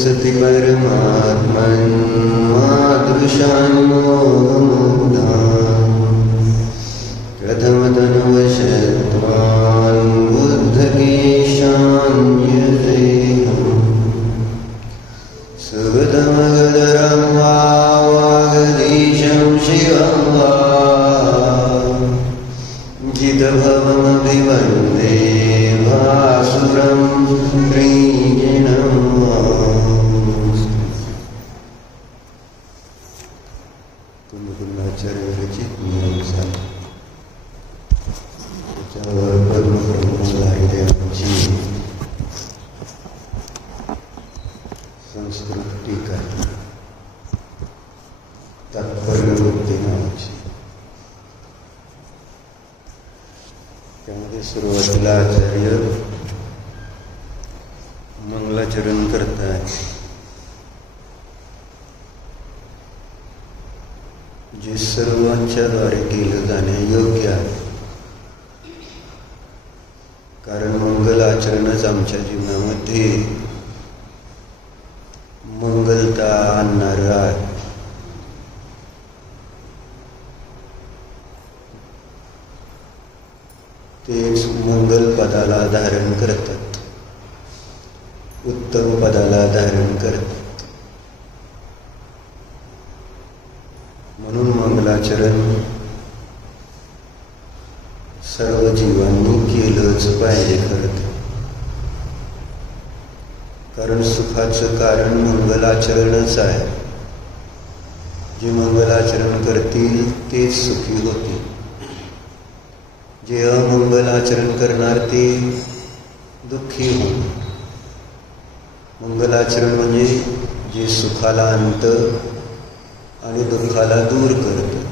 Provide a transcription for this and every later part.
सति परमात्मन् मादृशान् मोहमुग्धान् प्रथमतनुवशत्वान् बुद्धकेशान् यदेहम् सुगतमगदरं वा वागदीशं शिवं वा जितभवमभिवन्दे भासुरं प्रीणं वा। कुंभकुंडाचार्य रचित नियमानुसार त्याच्यावर पद्मप्रभूंची संस्कृत टीका तात्पर्यवृत्ती नावाची. त्यामध्ये सुरुवातीला आचार्य मंगलाचरण करताय. जे सर्वांच्या द्वारे केलं जाणे योग्य आहे, कारण मंगल आचरणच आमच्या जीवनामध्ये मंगलता आणणारं आहे. तेच मंगल पदाला धारण करतात, उत्तम पदाला धारण करतात. म्हणून मंगलाचरण सर्व जीवांनी केलंच पाहिजे खरं, कारण सुखाचं कारण मंगलाचरणच आहे. जे मंगलाचरण करतील तेच सुखी होतील. जे अमंगलाचरण करणार ते दुःखी होणार. मंगलाचरण म्हणजे जे सुखाला आणतं आणि दुःखाला दूर करतं.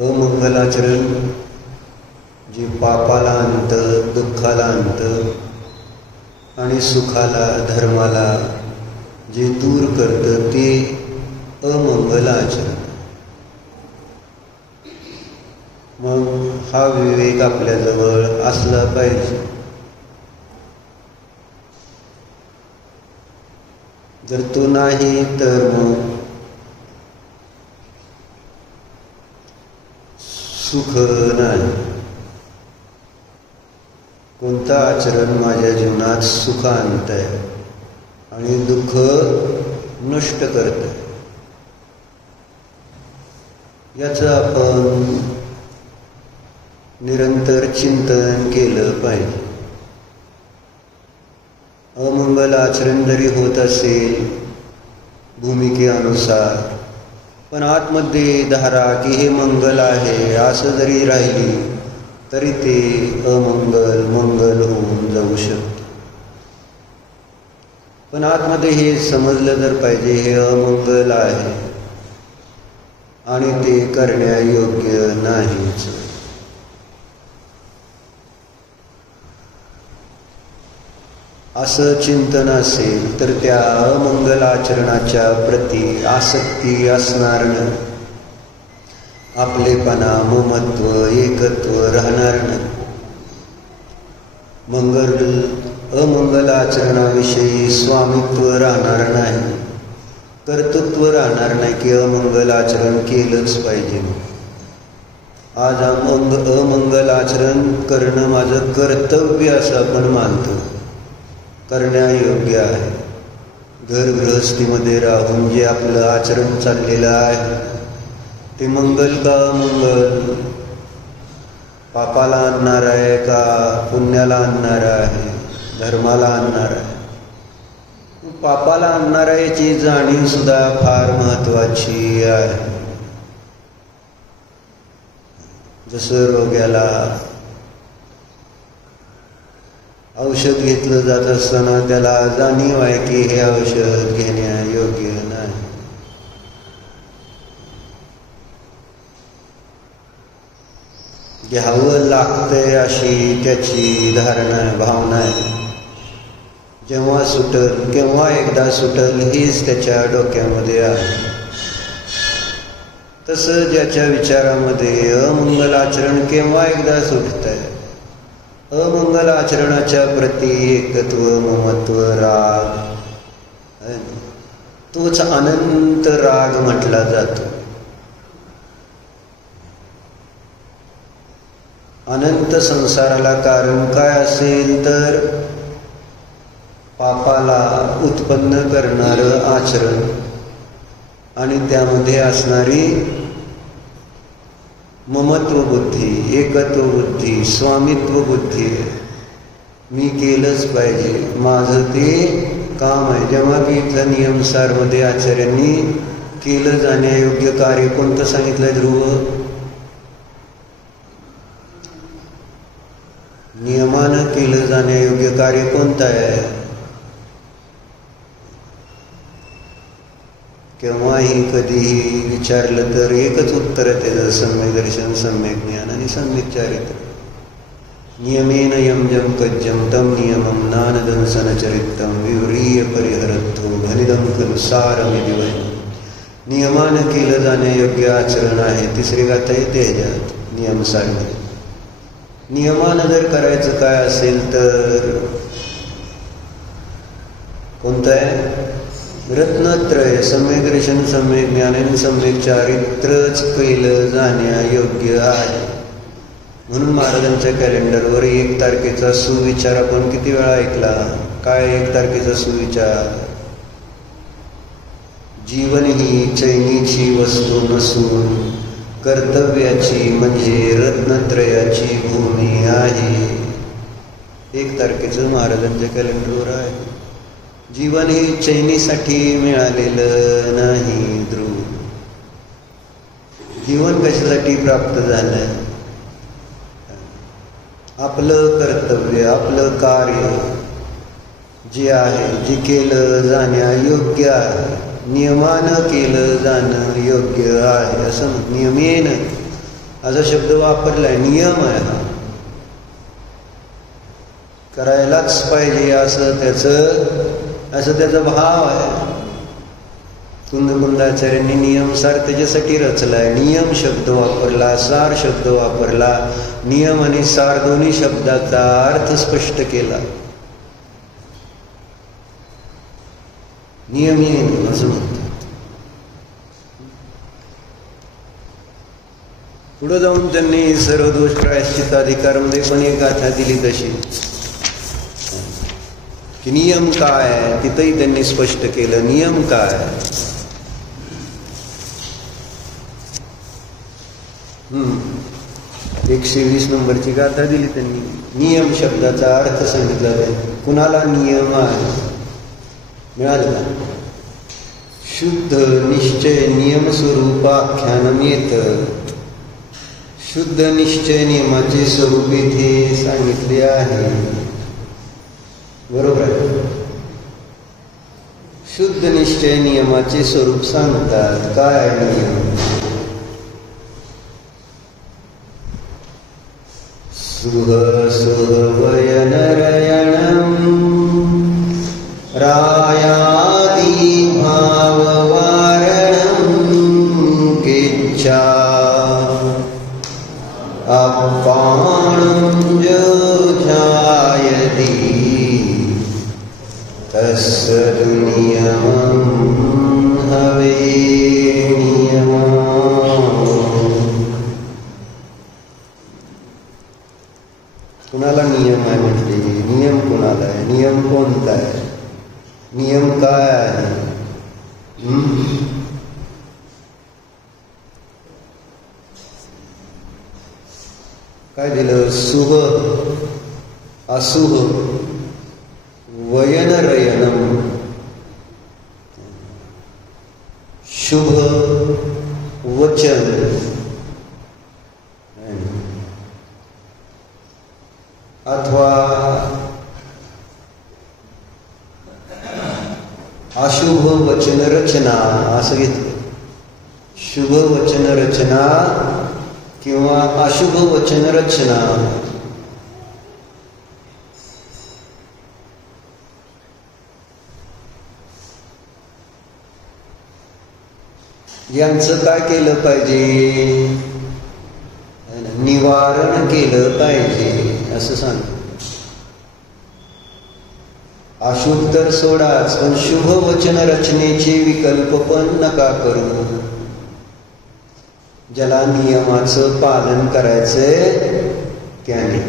अमंगलाचरण जे पापाला आणतं, दुःखाला आणतं आणि सुखाला धर्माला जे दूर करतं ते अमंगलाचरण. मग हा विवेक आपल्याजवळ असला पाहिजे. जर तो नाही तर मग सुख नाही. कोणतं आचरण माझ्या जीवनात सुख आणत आहे आणि दुःख नष्ट करत आहे, याचं आपण निरंतर चिंतन केलं पाहिजे. अमंगल आचरण जरी होत असेल भूमिकेनुसार, पण आतमध्ये धारा की हे मंगल आहे असं जरी राहिली तरी ते अमंगल मंगल होऊन जाऊ शकते. पण आतमध्ये हे समजलं तर पाहिजे हे अमंगल आहे आणि ते करण्यायोग्य नाहीच. असं चिंतन असेल तर त्या अमंगल आचरणाच्या प्रती आसक्ती असणार नाही. आपलेपणा, ममत्व, एकत्व राहणार नाही. अमंगल आचरणाविषयी स्वामित्व राहणार नाही, कर्तृत्व राहणार नाही की अमंगल आचरण केलंच पाहिजे. आज अमंगल आचरण करणं माझं कर्तव्य असं आपण मानतो, करण्यायोग्य आहे. घर गृहस्थीमध्ये राहून जे आपलं आचरण चाललेलं आहे ते मंगल का मंगल, पापाला आणणार आहे का पुण्याला आणणार आहे, धर्माला आणणार आहे. पापाला आणणार आहे याची जाणीव सुद्धा फार महत्वाची आहे. जसं रोग्याला औषध घेतलं जात असताना त्याला जाणीव आहे की हे औषध घेण्यायोग्य नाही. घ्यावं लागतंय अशी त्याची धारणा आहे, भावना आहे. जेव्हा सुटल केव्हा एकदा सुटल हीच त्याच्या डोक्यामध्ये आहे. तसं ज्याच्या विचारामध्ये अमंगल आचरण केव्हा एकदा सुटतंय, अमंगल आचरणाच्या प्रती एकत्व, ममत्व, राग, तोच अनंत राग म्हटला जातो. अनंत संसाराला कारण काय असेल तर पापाला उत्पन्न करणारं आचरण आणि त्यामध्ये असणारी ममत्व बुद्धी, एकत्व बुद्धी, स्वामित्व बुद्धी. मी केलंच पाहिजे, माझं ते काम आहे. जेव्हा की इथल्या नियमसारमध्ये आचार्यांनी केलं जाण्यायोग्य कार्य कोणतं सांगितलंय ध्रुव? नियमानं केलं जाण्यायोग्य कार्य कोणतं आहे? केव्हाही कधीही विचारलं तर एकच उत्तर आहे त्याचं, सम्यक दर्शन, सम्यक ज्ञान आणि सम्यक चारित्र. नियमेन यम जम कज्जम तम नियमम नानदंसनचरितम विव्रीय परिहरत्तो घनिदम खलु सारमिति वै. नियमानं केलं जाण्यायोग्य आचरण आहे. तिसरी गाथा येते ह्याच्यात नियमसारमध्ये. नियमानं जर करायचं काय असेल तर कोणतं आहे? रत्नत्रय, सम्यक दर्शन, सम्यक ज्ञान आणि सम्यक चारित्रच केलं जाण्यायोग्य आहे. म्हणून महाराजांच्या कॅलेंडरवर 1 तारखेचा सुविचार आपण किती वेळा ऐकला? काय 1 तारखेचा सुविचार? जीवन ही चैनीची वस्तू नसून कर्तव्याची म्हणजे रत्नत्रयाची भूमी आहे. 1 तारखेचं महाराजांच्या कॅलेंडरवर आहे. जीवन हे चैनीसाठी मिळालेलं नाही ध्रुव. जीवन कशासाठी प्राप्त झालंय? आपलं कर्तव्य, आपलं कार्य जे आहे, जे केलं जाण्यायोग्य आहे, नियमानं केलं जाणं योग्य आहे. असं नियमेन असा शब्द वापरलाय. नियम आहे हा, करायलाच पाहिजे असं त्याचा भाव आहे. कुंदकुंदाचार्यांनी नियमसार त्याच्यासाठी रचलाय. नियम शब्द वापरला, सार शब्द वापरला. नियम आणि सार दोन्ही शब्दाचा अर्थ स्पष्ट केला. नियमेन असं म्हणतात. पुढे जाऊन त्यांनी सर्व दोष प्रायश्चित्ताधिकारमध्ये पण एक गाथा दिली तशी की नियम काय आहे, तिथंही त्यांनी स्पष्ट केलं. नियम काय? 120 नंबरची गाथा दिली त्यांनी. नियम शब्दाचा अर्थ सांगितला आहे. कुणाला नियम आहे? मिळालं का? शुद्ध निश्चय नियम स्वरूपाख्यानम येतं. शुद्ध निश्चय नियमाचे स्वरूप इथे सांगितले आहे. बरोबर आहे. शुद्ध निश्चय नियमाचे स्वरूप सांगतात. काय आहे नियम? सुह सुहवयनरयणं रायादि भाववारणं केच्छा अपाणं जोझायति तस्सदुनियमं हवे नियमम्. कुणाला नियम आहे म्हटले? नियम कुणाला आहे? नियम कोणता आहे? नियम काय आहे? काय दिलं? सुह असूह वयन रयनम. शुभ वचन अथवा अशुभ वचन रचना असं घेतलं. शुभ वचन रचना किंवा अशुभ वचन रचना. यांचं काय केलं पाहिजे? निवारण केलं पाहिजे असं सांगतो. अशुभ तर सोडाच, पण शुभ वचन रचनेचे विकल्प पण नका करू. ज्याला नियमाचं पालन करायचंय त्याने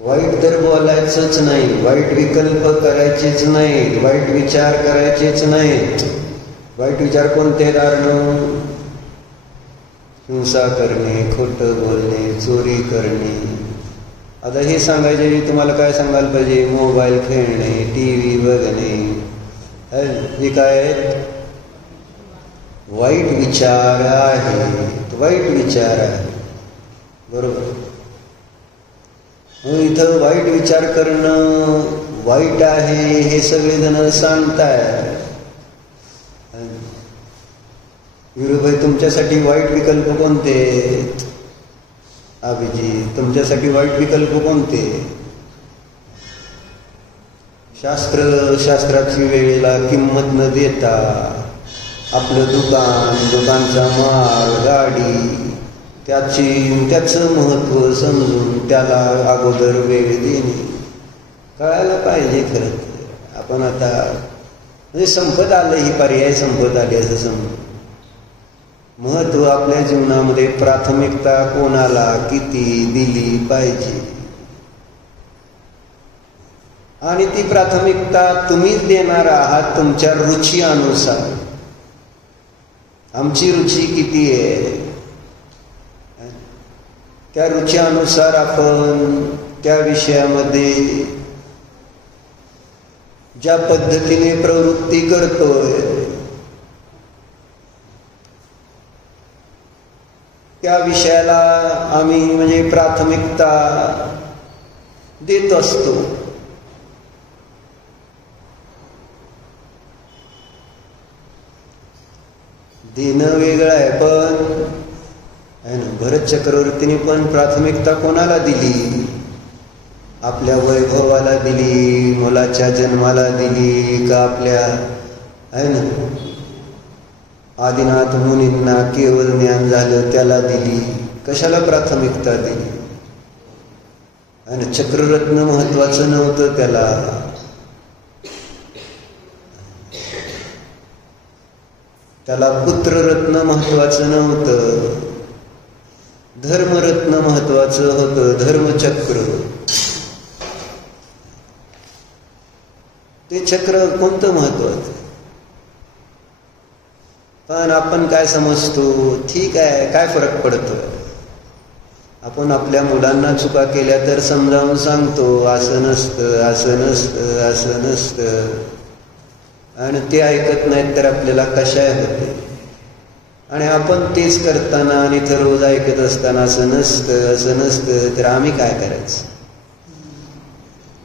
वाईट तर बोलायचंच नाही, वाईट विकल्प करायचेच नाहीत, वाईट विचार करायचेच नाहीत. वाईट विचार कोणते? कारण हिंसा करणे, खोटं बोलणे, चोरी करणे. आता हे सांगायचे तुम्हाला काय सांगायला पाहिजे? मोबाईल खेळणे, TV बघणे, हे काय आहेत? वाईट विचार आहेत, वाईट विचार आहे. बरोबर. इथं वाईट विचार करणं वाईट आहे हे सगळेजण सांगताय. विरुभाई, तुमच्यासाठी वाईट विकल्प कोणते? अभिजित, तुमच्यासाठी वाईट विकल्प कोणते? शास्त्राची वेळेला किंमत न देता आपलं दुकानचा माल, गाडी, त्याचं महत्त्व समजून त्याला अगोदर वेळ देणे कळायला पाहिजे. खरं आपण आता म्हणजे संपत आलं, ही पर्याय संपत आली असं समजून. महत्त्व आपल्या जीवनामध्ये प्राथमिकता कोणाला किती दिली पाहिजे, आणि ती प्राथमिकता तुम्हीच देणार आहात तुमच्या रुची अनुसार. आमची रुची किती आहे त्या रुची अनुसार आपण त्या विषयामध्ये ज्या पद्धतीने प्रवृत्ती करतोय त्या विषयाला आम्ही म्हणजे प्राथमिकता देत असतो. देणं वेगळं आहे, पण आहे ना, भरत चक्रवर्तीने पण प्राथमिकता कोणाला दिली? आपल्या वैभवाला दिली, मुलाच्या जन्माला दिली का आपल्या आहे ना आदिनाथ मुनींना केवळ ज्ञान झालं त्याला दिली? कशाला प्राथमिकता दिली? आणि चक्ररत्न महत्वाचं नव्हतं त्याला, त्याला पुत्ररत्न महत्वाचं नव्हतं, धर्मरत्न महत्वाचं होतं, धर्मचक्र. ते चक्र कोणतं महत्वाचं? पण आपण काय समजतो? ठीक आहे, काय फरक पडतो? आपण आपल्या मुलांना चुका केल्या तर समजावून सांगतो, असं नसतं, असं नसतं, असं नसतं, आणि ते ऐकत नाहीत तर आपल्याला कशाय होते. आणि आपण तेच करताना आणि इथं रोज ऐकत असताना असं नसतं, असं नसतं, तर आम्ही काय करायचं?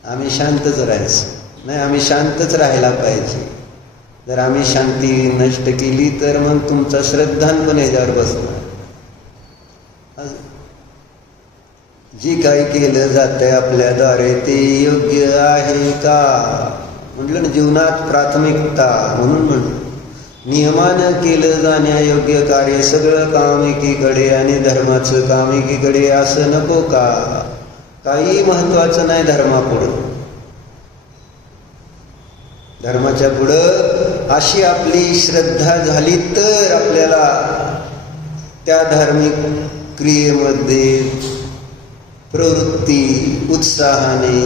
आम्ही शांतच राहायचं नाही, आम्ही शांतच राहायला पाहिजे. जर आम्ही शांती नष्ट केली तर मग तुमचा श्रद्धान पण याच्यावर बसणार. जे काही केलं जातंय आपल्याद्वारे ते योग्य आहे का? म्हटलं ना, जीवनात प्राथमिकता म्हणून नियमानं केलं जाण्यायोग्य कार्य सगळं काम एकीकडे आणि धर्माचं काम एकीकडे असं नको का? काही महत्वाचं नाही धर्मापुढं. धर्माच्या पुढं अशी आपली श्रद्धा झाली तर आपल्याला त्या धार्मिक क्रियेमध्ये प्रवृत्ती उत्साहाने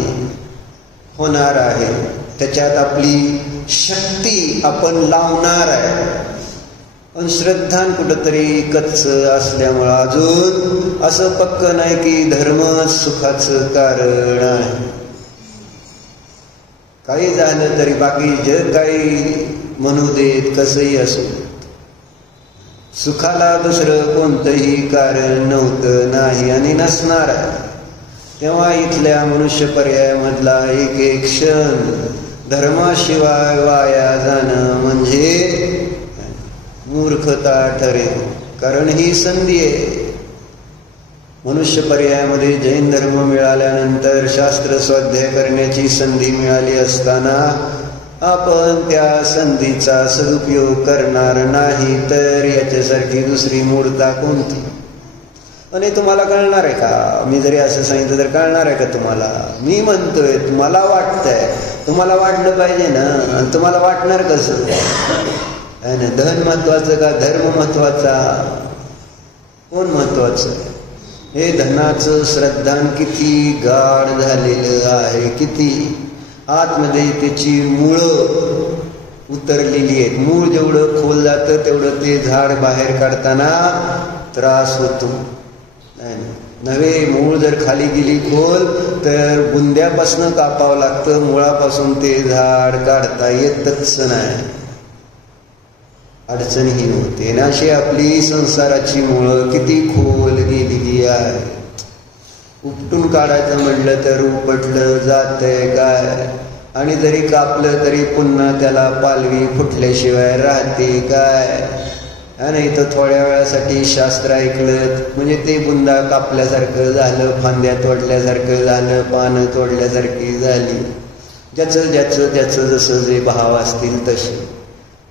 होणार आहे. त्याच्यात आपली शक्ती आपण लावणार आहे. पण श्रद्धान कुठंतरी कच्च असल्यामुळं अजून असं पक्क नाही की धर्म सुखाचं कारण आहे. काही झालं तरी बाकी जग काही म्हणू देत, कसंही असू देत, सुखाला दुसरं कोणतंही कारण नव्हतं, नाही आणि नसणार आहे. तेव्हा इथल्या मनुष्य पर्यायामधला एक एक क्षण धर्माशिवाय वाया जाणं म्हणजे मूर्खता ठरेल. कारण ही संधी आहे. मनुष्य पर्यायामध्ये जैन धर्म मिळाल्यानंतर शास्त्र स्वाध्याय करण्याची संधी मिळाली असताना आपण त्या संधीचा सदुपयोग करणार नाही तर याच्यासारखी दुसरी मूर्ता कोणती? आणि तुम्हाला कळणार आहे का? मी जरी असं सांगितलं तर कळणार आहे का तुम्हाला? मी म्हणतोय, तुम्हाला वाटतंय, तुम्हाला वाटलं पाहिजे ना. आणि तुम्हाला वाटणार कसं? धन महत्वाचं का धर्म महत्वाचा? कोण महत्वाचं? हे धनाचं श्रद्धान किती गाढ झालेलं आहे, किती आतमध्ये त्याची मुळं उतरलेली आहेत. मूळ जेवढं खोल जातं तेवढं ते झाड बाहेर काढताना त्रास होतो. नव्हे, मूळ जर खाली गेली खोल तर बुंद्यापासून कापावं लागतं, मुळापासून ते झाड काढता येतच नाही, अडचणही होते ना. अशी आपली संसाराची मुळं किती खोल गेलेली आहे. उपटून काढायचं म्हटलं तर उपटलं जातंय काय? आणि जरी कापलं तरी पुन्हा त्याला पालवी फुटल्याशिवाय राहते काय? आणि तर थोड्या वेळासाठी शास्त्र ऐकलं म्हणजे ते बुंदा कापल्यासारखं झालं, फांद्या तोडल्यासारखं झालं, पानं तोडल्यासारखी झाली. ज्याचं ज्याचं ज्याचं जसं जे भाव असतील तसे.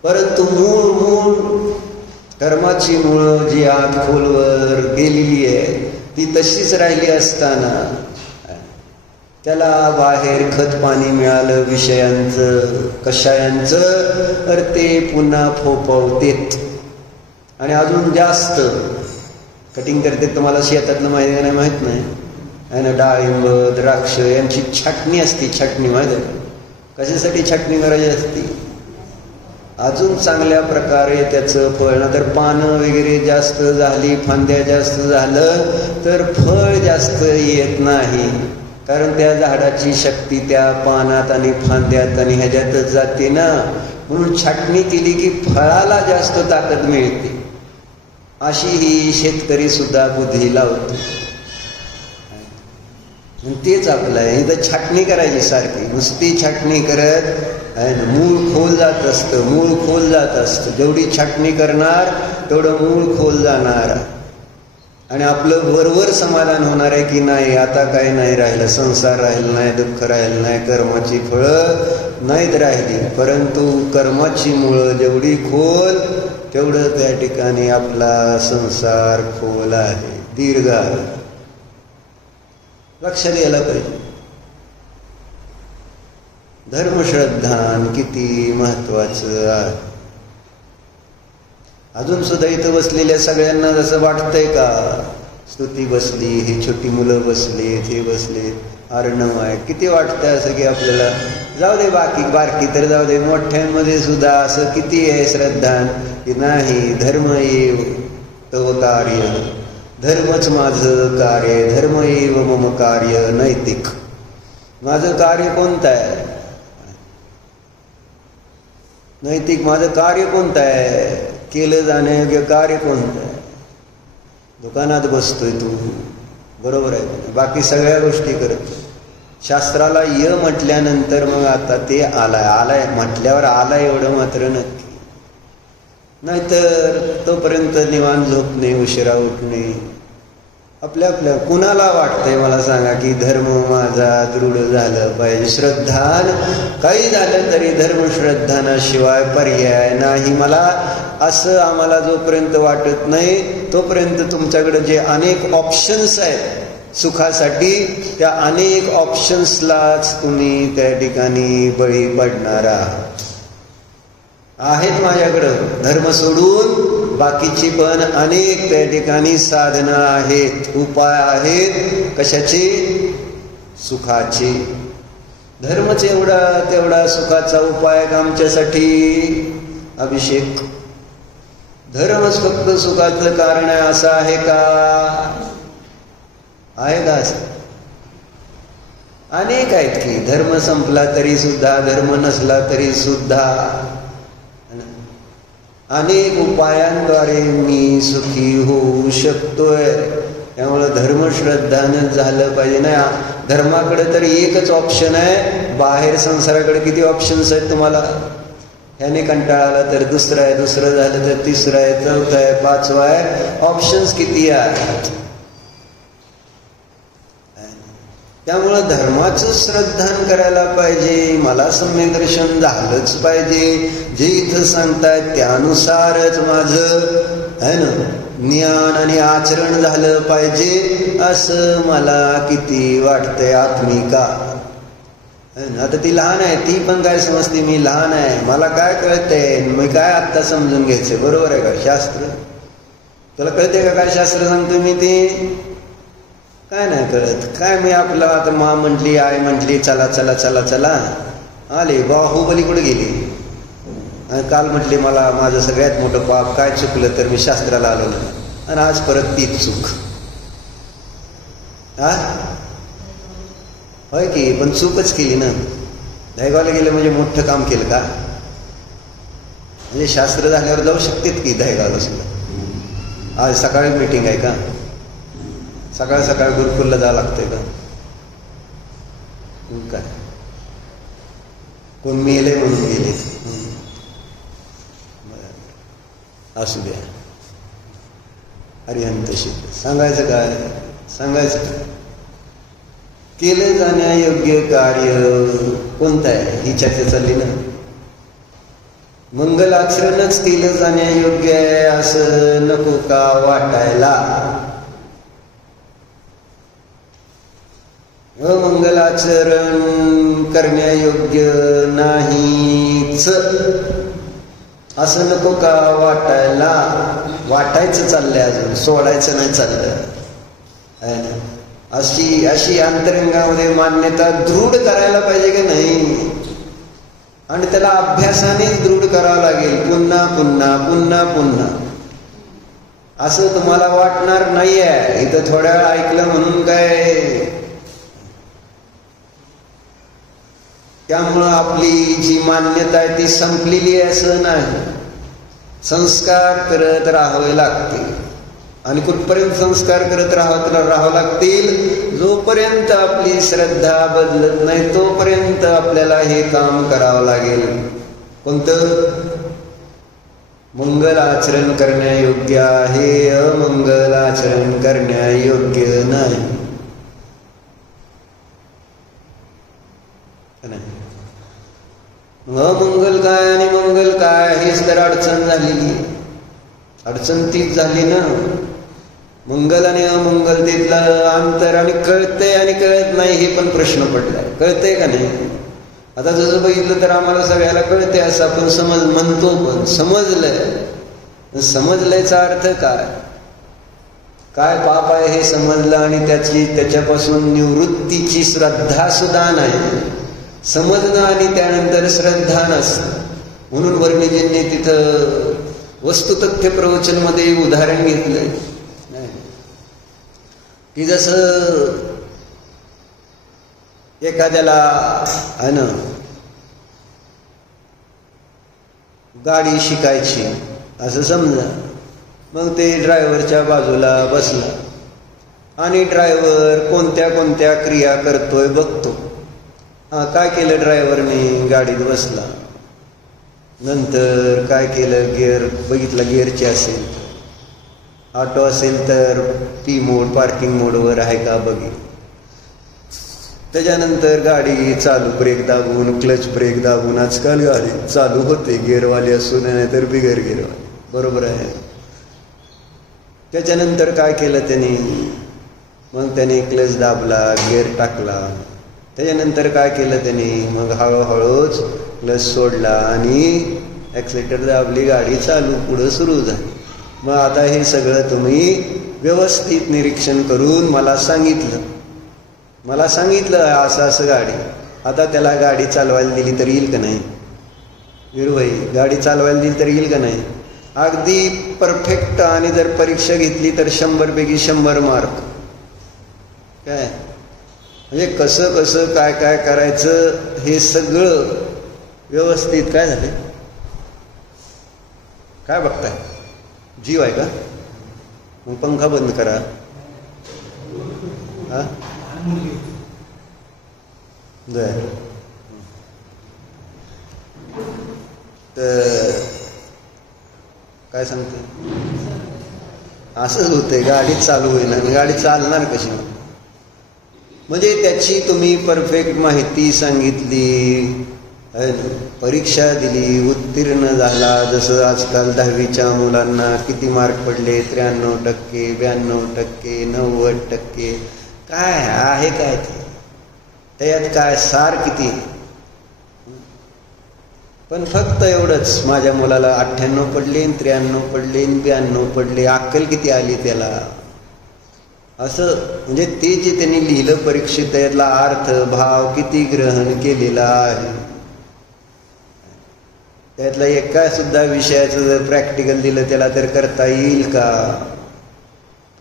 परंतु मूळ कर्माची मुळं जी आत खोलवर गेलेली आहे ती तशीच राहिली असताना त्याला बाहेर खत पाणी मिळालं विषयांचं, कषायांचं, तर ते पुन्हा फोपवतेत आणि अजून जास्त कटिंग करते. तुम्हाला शेतातलं माहिती नाही? माहीत नाही आहे ना. डाळिंब, द्राक्ष यांची छाटणी असते. छाटणी माहिती आहे? कशासाठी छाटणी करायची असती? अजून चांगल्या प्रकारे त्याचं फळ ना. तर पानं वगैरे जास्त झाली, फांद्या जास्त झालं तर फळ जास्त येत नाही, कारण त्या झाडाची शक्ती त्या पानात आणि फांद्यात आणि ह्याच्यातच जाते ना. म्हणून छाटणी केली की फळाला जास्त ताकद मिळते. अशी ही शेतकरी सुद्धा बुद्धी लावतो. तेच आपलं आहे. इथं छाटणी करायची सारखी, नुसती छाटणी करत आहे ना. मूळ खोल जात असतं, मूळ खोल जात असतं. जेवढी छाटणी करणार तेवढं मूळ खोल जाणार आणि आपलं वरवर समाधान होणार आहे की नाही आता काही नाही राहिलं, संसार राहिला नाही, दुःख राहिलं नाही, कर्माची फळं नाहीत राहिली. परंतु कर्माची मुळं जेवढी खोल तेवढं त्या ठिकाणी आपला संसार खोल आहे, दीर्घ आहे. लक्षात यायला पाहिजे. धर्मश्रद्धान किती महत्वाचं आहे. अजून सुद्धा इथं बसलेल्या सगळ्यांना जसं वाटतंय का? स्तुती बसली, हे छोटी मुलं बसलेत, हे बसलेत, अर्णव आहे, किती वाटतंय असं की आपल्याला जाऊ दे, बारकी तर जाऊ दे, मोठ्यांमध्ये सुद्धा असं किती आहे श्रद्धान की नाही. धर्म एव तव कार्य, धर्मच माझं कार्य, धर्म एव मम कार्य नैतिक. माझं कार्य कोणतं आहे? नैतिक. माझं कार्य कोणतं आहे? केलं जाण्यायोग्य कार्य कोणतं आहे? दुकानात बसतोय तू, बरोबर आहे, बाकी सगळ्या गोष्टी करतो. शास्त्राला य म्हटल्यानंतर मग आता ते आलाय म्हटल्यावर आला एवढं मात्र नक्की. नाहीतर तोपर्यंत निवांत झोपणे, उशिरा उठणे. आपल्या कुणाला वाटतंय मला सांगा की धर्म माझा दृढ झालं पाहिजे? श्रद्धान काही झालं तरी धर्मश्रद्धानाशिवाय पर्याय नाही मला, असं आम्हाला जोपर्यंत वाटत नाही तोपर्यंत तुमच्याकडे जे अनेक ऑप्शन्स आहेत सुखासाठी, त्या अनेक ऑप्शन्सलाच तुम्ही त्या ठिकाणी बळी पडणार आहेत. माझ्याकडं धर्म सोडून बाकीची पण अनेक त्या ठिकाणी साधनं आहेत, उपाय आहेत. कशाचे? सुखाचे. धर्मच एवढा तेवढा सुखाचा उपाय का आमच्यासाठी? अभिषेक. धर्मच फक्त सुखाचं कारण आहे असं आहे का? आहे का असं? अनेक आहेत की. धर्म संपला तरी सुद्धा, धर्म नसला तरी सुद्धा अनेक उपायांद्वारे मी सुखी होऊ शकतोय. त्यामुळे धर्मश्रद्धानं झालं पाहिजे. नाही, धर्माकडे तर एकच ऑप्शन आहे. बाहेर संसाराकडे किती ऑप्शन्स आहेत तुम्हाला? ह्याने कंटाळा तर दुसरं आहे, दुसरं झालं तर तिसरं आहे, चौथं आहे, पाचवं आहे. ऑप्शन्स किती आहेत? त्यामुळं धर्माचं श्रद्धान करायला पाहिजे. मला सम्यक दर्शन झालंच पाहिजे. जे इथं सांगतायत त्यानुसारच माझं आहे ना ज्ञान आणि आचरण झालं पाहिजे असं मला किती वाटतंय आत्मिका. आता ती लहान आहे, ती पण काय समजते मी लहान आहे, मला काय कळतंय, मी काय आत्ता समजून घ्यायचंय. बरोबर आहे का? शास्त्र तुला कळते का काय शास्त्र सांगतो मी ते? काय नाही कळत. काय मी आपला आता मा म्हटली आई म्हटली चला चला चला चला आले. बाहुबली कुठे गेली? काल म्हटली मला माझं सगळ्यात मोठं पाप काय चुकलं तर मी शास्त्राला आलो आणि आज परत तीच चूक. हा होय की, पण चूकच केली ना. दहेगावला गेलं म्हणजे मोठं काम केलं का? म्हणजे शास्त्र झाल्यावर जाऊ शकतेत की दहेगावला सुद्धा. आज सकाळी मीटिंग आहे का? सकाळ सकाळ गुरुकुलला जावं लागतंय का? काय कोण मेले म्हणून गेले? असू द्या. अरिहंत सिद्ध सांगायचं काय? सांगायचं काय? केले जाण्यायोग्य कार्य कोणतं आहे ही चर्चा चालली ना. मंगल आचरणच केलं जाण्यायोग्य आहे असं नको का वाटायला? अमंगलाचरण करण्यायोग्य नाहीच असं नको का वाटायला? वाटायचं चाललंय, अजून सोडायचं नाही चाललं. अशी अंतरंगामध्ये मान्यता दृढ करायला पाहिजे की नाही? आणि त्याला अभ्यासानेच दृढ करावं लागेल. पुन्हा पुन्हा पुन्हा पुन्हा असं तुम्हाला वाटणार नाहीये इथं थोड्या वेळ ऐकलं म्हणून काय. त्यामुळं आपली जी मान्यता आहे ती संपलेली आहे असं नाही. संस्कार करत राहावे लागतील. आणि कुठपर्यंत संस्कार करत राहावं लागतील? जोपर्यंत आपली श्रद्धा बदलत नाही तोपर्यंत आपल्याला हे काम करावं लागेल. कोणतं? मंगल आचरण करण्यायोग्य आहे, अमंगल आचरण करण्यायोग्य नाही. अमंगल काय आणि मंगल काय हेच तर अडचण झालेली. अडचण तीच झाली ना. मंगल आणि अमंगल तिथलं अंतर आणि कळतंय आणि कळत नाही हे पण प्रश्न पडलाय. कळतंय का नाही? आता जसं बघितलं तर आम्हाला सगळ्याला कळतंय असं आपण समज म्हणतो, पण समजलंय. समजल्याचा अर्थ काय? काय पाप आहे हे समजलं आणि त्याच्यापासून निवृत्तीची श्रद्धा सुद्धा नाही. समजणं आणि त्यानंतर श्रद्धा नसतं. म्हणून वर्णिजींनी तिथं वस्तुतथ्य प्रवचन मध्ये उदाहरण घेतलंय की जसं एखाद्याला आहे ना गाडी शिकायची असं समजा. मग ते ड्रायव्हरच्या बाजूला बसला आणि ड्रायव्हर कोणत्या कोणत्या क्रिया करतोय बघतो. काय केलं ड्रायव्हरने? गाडीत बसला. नंतर काय केलं? गिअर बघितला, गिअरची असेल. ऑटो असेल तर पी मोड पार्किंग मोडवर आहे का बघितलं. त्याच्यानंतर गाडी चालू, ब्रेक दाबून क्लच ब्रेक दाबून आजकाल गाडी चालू होते, गिअरवाली असू नाही तर बिगर गिअरवाली. बरोबर आहे. त्याच्यानंतर काय केलं त्याने? मग त्याने क्लच दाबला, गिअर टाकला. त्याच्यानंतर काय केलं त्याने? मग हळूहळूच क्लच सोडला आणि ॲक्सिलेटर दाबली, गाडी चालू पुढं सुरू झाली. मग आता हे सगळं तुम्ही व्यवस्थित निरीक्षण करून मला सांगितलं असं असं गाडी. आता त्याला गाडी चालवायला दिली तर येईल का नाही? विरुभाई, गाडी चालवायला दिली तर येईल का नाही? अगदी परफेक्ट. आणि जर परीक्षा घेतली तर 100 पैकी 100 मार्क. काय म्हणजे कसं कसं काय काय करायचं हे सगळं व्यवस्थित. काय झाले? काय बघताय? जीव आहे का? मग पंखा बंद करा. हा तर काय सांगते? असंच होतंय. गाडी चालू होईल आणि गाडी चालणार कशी? म्हणजे त्याची तुम्ही परफेक्ट माहिती सांगितली, परीक्षा दिली, उत्तीर्ण झाला. जसं आजकाल 10वीच्या मुलांना किती मार्क पडले, 93%, 92%, 90%. काय आहे काय ते, त्यात काय सार किती. पण फक्त एवढंच, माझ्या मुलाला 98 पडले, 93 पडले, 92 पडले, अक्कल किती आली त्याला, असं. म्हणजे ते जे त्यांनी लिहिलं परीक्षेत, त्यातला अर्थ भाव किती ग्रहण केलेला आहे. त्यातला एका सुद्धा विषयाचं जर प्रॅक्टिकल दिलं त्याला तर करता येईल का,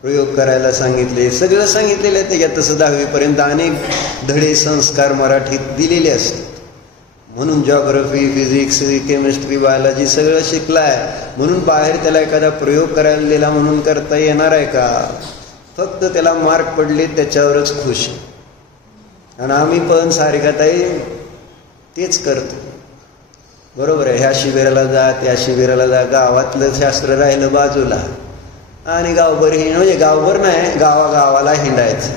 प्रयोग करायला सांगितले, सगळं सांगितलेलं आहे त्याच्यात. तसं 10वीपर्यंत अनेक धडे संस्कार मराठीत दिलेले असतात. म्हणून जॉग्रफी, फिजिक्स, केमिस्ट्री, बायोलॉजी सगळं शिकलाय म्हणून बाहेर त्याला एखादा प्रयोग करायला दिला म्हणून करता येणार आहे का. फक्त त्याला मार्क पडले त्याच्यावरच खुश. आणि आम्ही पण सारिकाताई तेच करतो. बरोबर आहे, ह्या शिबिराला जा, त्या शिबिराला जा, गावातलं शास्त्र राहिलं बाजूला आणि गावभर म्हणजे गावभर नाही, गावागावाला हिंडायचं,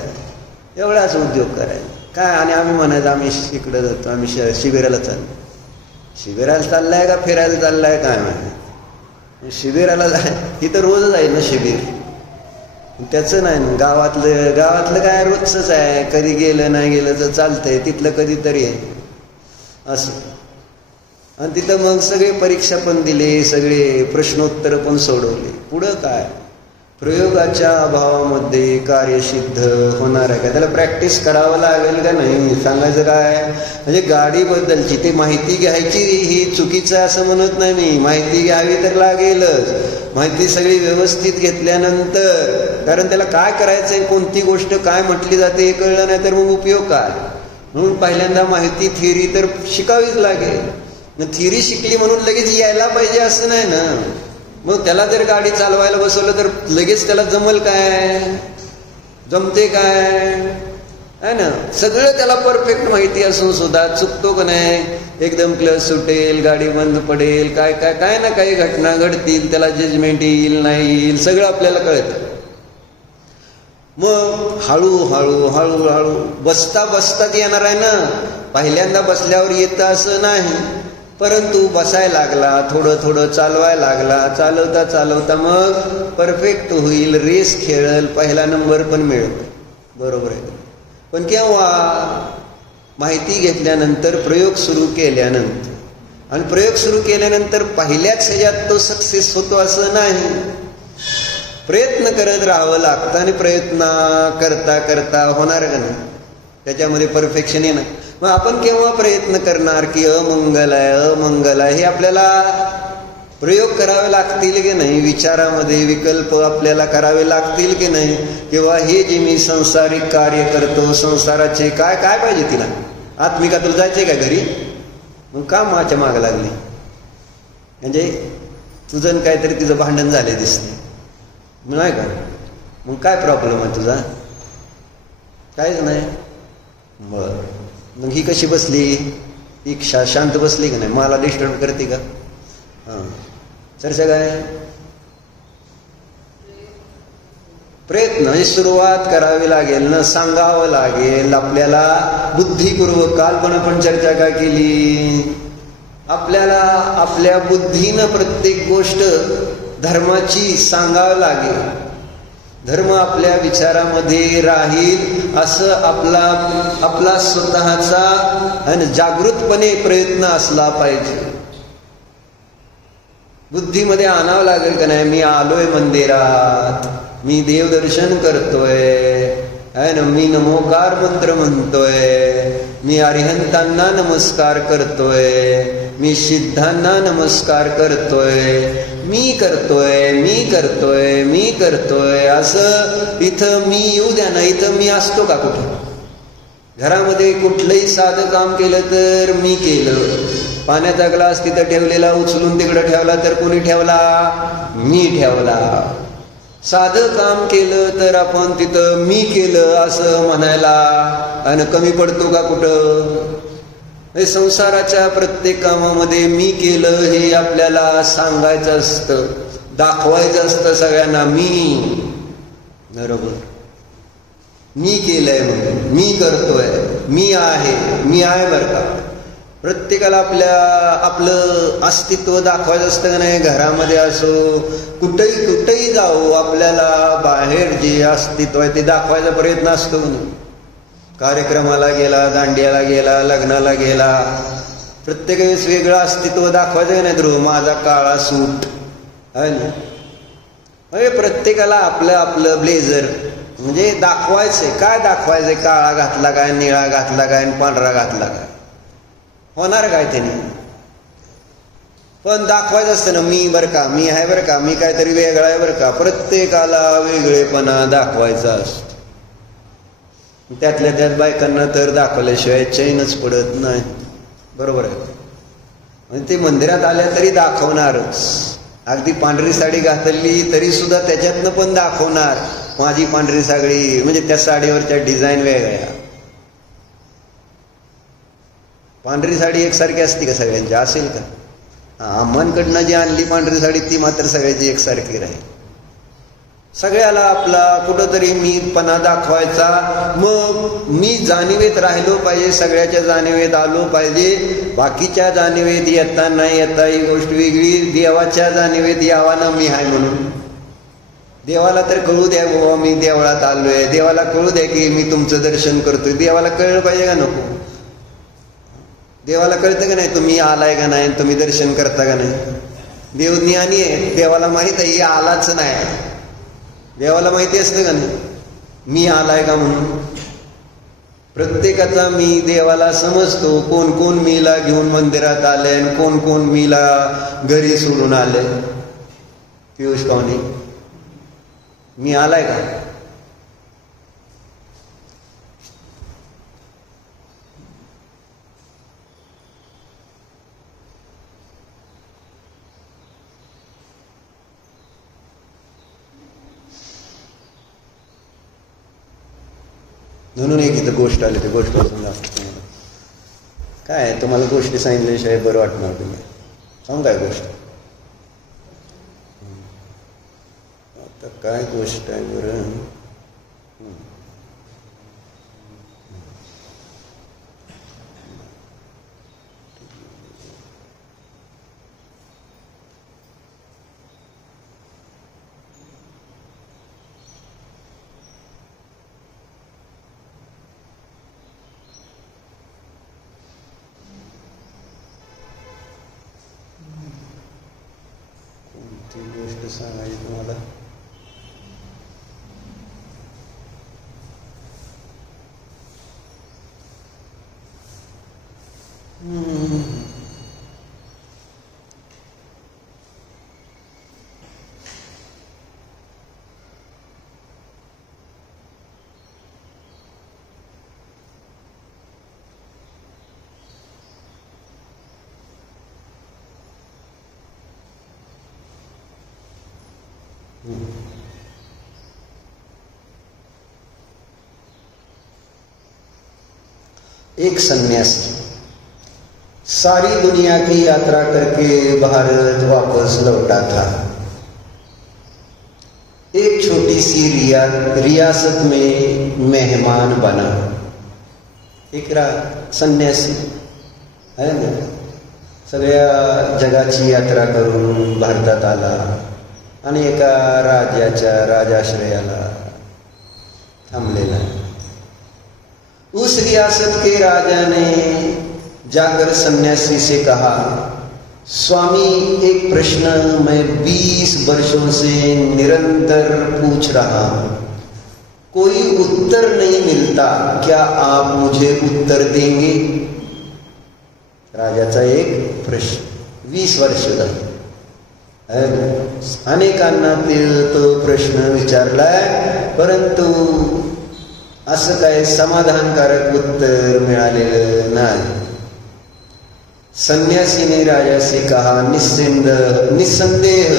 एवढाच उद्योग करायचा काय. आणि आम्ही म्हणायचं आम्ही इकडं जातो, आम्ही शिबिराला चाललो. शिबिराला चाललाय का फिरायला चाललाय काय माहिती. शिबिराला जाय इथं रोजच आहे ना शिबिर, त्याचं नाही ना. गावातलं काय रोजच आहे, कधी गेलं नाही गेलं तर चालतंय, तिथलं कधीतरी आहे असं. आणि तिथं मग सगळे परीक्षा पण दिले, सगळे प्रश्नोत्तर पण सोडवले. पुढं काय, प्रयोगाच्या अभावामध्ये कार्यसिद्ध होणार आहे का, त्याला प्रॅक्टिस करावं लागेल का नाही. सांगायचं काय, म्हणजे गाडीबद्दलची ते माहिती घ्यायची ही चुकीचं असं म्हणत नाही मी. माहिती घ्यावी तर लागेलच, माहिती सगळी व्यवस्थित घेतल्यानंतर. कारण त्याला काय करायचं आहे, कोणती गोष्ट काय म्हटली जाते हे कळलं नाही तर मग उपयोग काय. म्हणून पहिल्यांदा माहिती थिअरी तर शिकावीच लागेल. थिअरी शिकली म्हणून लगेच यायला पाहिजे असं नाही ना. मग त्याला जर गाडी चालवायला बसवलं तर लगेच त्याला जमल काय, जमते काय आहे ना. सगळं त्याला परफेक्ट माहिती असून सुद्धा चुकतो का नाही. एकदम क्लच सुटेल, गाडी बंद पडेल, काय काय काय ना काही घटना घडतील, त्याला जजमेंट येईल नाही येईल सगळं आपल्याला कळतं. मग हळूहळू हळूहळू बसता बसताच येणार आहे ना. पहिल्यांदा बसल्यावर येतं असं नाही, परंतु बसायला लागला, थोडं थोडं चालवायला लागला, चालवता चालवता मग परफेक्ट होईल, रेस खेळेल, पहिला नंबर पण मिळेल. बरोबर आहे. पण केव्हा, माहिती घेतल्यानंतर, प्रयोग सुरू केल्यानंतर. आणि प्रयोग सुरू केल्यानंतर पहिल्याच ह्याच्यात तो सक्सेस होतो असं नाही. प्रयत्न करत राहावं लागतं आणि प्रयत्न करता करता होणार का नाही, त्याच्यामध्ये परफेक्शन येणार. मग आपण केव्हा प्रयत्न करणार की अमंगल आहे अमंगल आहे, हे आपल्याला प्रयोग करावे लागतील की नाही, विचारामध्ये विकल्प आपल्याला करावे लागतील की नाही. किंवा हे जे मी सांसारिक कार्य करतो, संसाराचे काय काय पाहिजे तिला, आत्मिका तुला जायचे का घरी, मग का माझ्या मागं लागली. म्हणजे तुझं काहीतरी तिचं भांडण झाले दिसते नाही का, मग काय प्रॉब्लेम आहे तुझा, काहीच नाही. बरं, मग ही कशी बसली, ही शांत बसली का नाही, मला डिस्टर्ब करते का. हां, चर्चा काय, प्रयत्न म्हणजे सुरुवात करावी लागेल ना, सांगावं लागेल आपल्याला बुद्धिपूर्वक. काल पण आपण चर्चा काय केली, आपल्याला आपल्या बुद्धीनं प्रत्येक गोष्ट धर्माची सांगावं लागेल. धर्म आपल्या विचारामध्ये राहील असं आपला स्वतःचा आणि जागृतपणे प्रयत्न असला पाहिजे. बुद्धीमध्ये आणावं लागेल का नाही, मी आलोय मंदिरात, मी देवदर्शन करतोय आहे ना, मी नमोकार मंत्र म्हणतोय, मी अरिहंतांना नमस्कार करतोय, मी सिद्धांना नमस्कार करतोय, मी करतोय मी करतोय मी करतोय असं. इथं मी येऊ द्या ना, इथं मी असतो का कुठं. घरामध्ये कुठलंही साधं काम केलं तर मी केलं, पाण्याचा ग्लास तिथं ठेवलेला उचलून तिकडं ठेवला तर कोणी ठेवला, मी ठेवला. साधं काम केलं तर आपण तिथं मी केलं असं म्हणायला आणि कमी पडतो का कुठं. संसाराच्या प्रत्येक कामामध्ये मी केलं हे आपल्याला सांगायचं असतं, दाखवायचं असतं सगळ्यांना मी. बरोबर, मी केलंय म्हणून, मी करतोय, मी आहे बरं का. प्रत्येकाला आपलं अस्तित्व दाखवायचं असतं का नाही. घरामध्ये असो, कुठेही जाऊ, आपल्याला बाहेर जे अस्तित्व आहे ते दाखवायचा प्रयत्न असतो. कार्यक्रमाला गेला, दांडियाला गेला, लग्नाला गेला, प्रत्येक वेळेस वेगळं अस्तित्व दाखवायचं का नाही. माझा काळा सूट आहे ना, म्हणजे प्रत्येकाला आपलं ब्लेझर म्हणजे दाखवायचंय. काय दाखवायचंय? काळा घातला काय, निळा घातला काय, पांढरा घातला काय, होणार काय त्याने? पण दाखवायचं असतं ना, मी बरं का, मी आहे बरं का, मी काहीतरी वेगळा आहे बरं का. प्रत्येकाला वेगळेपणा दाखवायचा असतो. त्यातल्या त्यात बायकांना तर दाखवल्याशिवाय चैनच पडत नाही. बरोबर आहे. म्हणजे ते मंदिरात आल्या तरी दाखवणारच. अगदी पांढरी साडी घातली तरी सुद्धा त्याच्यातनं पण दाखवणार, माझी पांढरी साडी, म्हणजे त्या साडीवरच्या डिझाईन वेगळ्या. पांढरी साडी एकसारखी असते का सगळ्यांची? असेल का? अम्मांकडनं जी आणली पांढरी साडी ती मात्र सगळ्याची एकसारखी राहील. सगळ्याला आपला कुठंतरी मीपणा दाखवायचा. मग मी जाणीवेत राहिलो पाहिजे, सगळ्याच्या जाणीवेत आलो पाहिजे. बाकीच्या जाणीवेत येता नाही येता ही गोष्ट वेगळी. देवाच्या जाणीवेत यावा ना मी आहे म्हणून. देवाला तर कळू द्या बाबा मी देवळात आलोय, देवाला कळू द्या की मी तुमचं दर्शन करतोय. देवाला कळलं पाहिजे का नको? देवाला कळतं का नाही तुम्ही आलाय का नाही, तुम्ही दर्शन करता का नाही? देव ज्ञानी आहे, देवाला माहित आहे आलाच नाही. देवाला माहिती असतं का नाही मी आलाय का म्हणून? प्रत्येकाचा मी देवाला समजतो. कोण कोण मीला घेऊन मंदिरात आले आणि कोण कोण मीला घरी सोडून आले. पियुष पाहुणे, मी आलाय का? म्हणून एक इथं गोष्ट आली, ती गोष्ट वाचून दाखवतो. काय तुम्हाला गोष्टी सांगितल्याशिवाय बरं वाटणार तुम्ही? सांग काय गोष्ट? आता काय गोष्ट आहे बरं? ती गोष्ट सांगायची तुम्हाला. एक सन्यासी सारी दुनिया की यात्रा करके भारत वापस लौटा था. एक छोटी सी रियासत में मेहमान बना. एक सन्यासी है ना, सगळ्या जगाची यात्रा करून भारतात आला आणि एका राजाच्या राजाश्रयाला थांबलेला. उस रियासत के राजा ने जाकर सन्यासी से कहा, स्वामी एक प्रश्न मैं 20 वर्षों से निरंतर पूछ रहा हूं, कोई उत्तर नहीं मिलता, क्या आप मुझे उत्तर देंगे? राजाचा एक प्रश्न 20 वर्ष झाली. अनेकांना तो प्रश्न विचारलाय, परंतु असं काय समाधानकारक उत्तर मिळालेलं नाही. सन्यासी ने राजा से कहा, निस्संदेह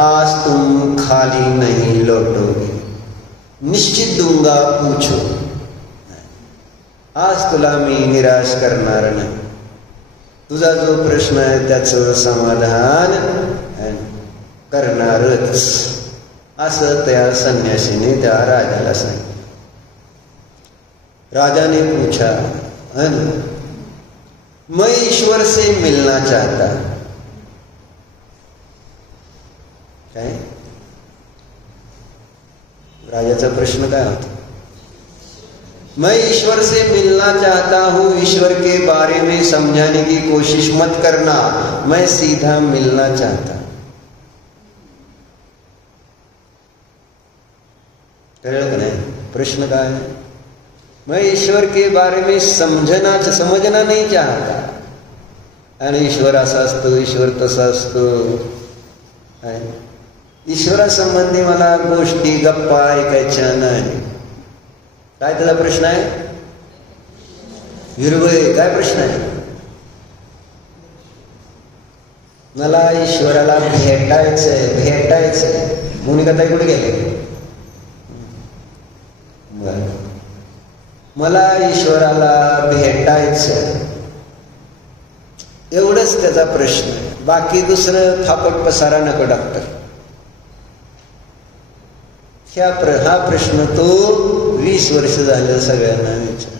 आज तुम खाली नहीं लौटोगे, निश्चित दूंगा, पूछो. आज तुला मी निराश करणार नाही. तुझा जो प्रश्न आहे त्याचं समाधान करणारच, असं त्या संन्यासीने त्या राजाला सांगितलं. राजा ने पूछा, है ना, मैं ईश्वर से मिलना चाहता। काय राजाचा प्रश्न काय होता? मैं ईश्वर से मिलना चाहता हूं, ईश्वर के बारे में समझाने की कोशिश मत करना, मैं सीधा मिलना चाहता। कळलं का नाही प्रश्न काय है? मैं ईश्वर के बारे में समझना नहीं चाहता। आणि ईश्वर असा असतो, ईश्वर तसा असतो, ईश्वरासंबंधी मला गोष्टी गप्पा ऐकायच्या नाही। काय त्याचा प्रश्न आहे? विरवय काय प्रश्न आहे? मला ईश्वराला भेटायचंय। मोनिका ताई कुठे गेले? मला ईश्वराला भेटायचं, एवढंच त्याचा प्रश्न आहे। बाकी दुसरं थापट पसारा नको डॉक्टर। हा प्रश्न तो 20 वर्ष झालं सगळ्यांना विचार।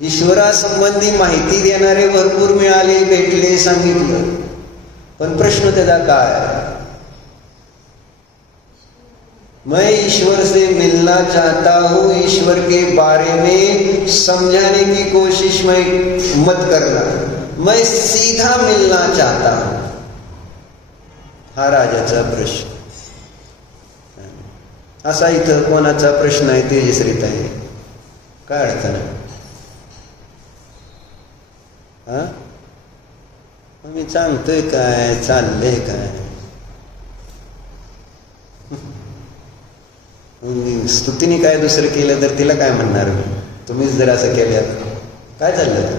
ईश्वरासंबंधी माहिती देणारे भरपूर मिळाले, भेटले, सांगितलं, पण प्रश्न त्याचा काय? मैं ईश्वर से मिलना चाहता हूं, ईश्वर के बारे में समझाने की कोशिश में मत करना, मैं सीधा मिलना चाहता हूं। हा राजाचा प्रश्न। असा इथं कोणाचा प्रश्न आहे? तेजश्रीत आहे। काय अडचण आहे? मी सांगतोय काय, चाललंय काय? स्तुतीने काय दुसरं केलं तर तिला काय म्हणणार मी? तुम्हीच जर असं केलं काय चाललं?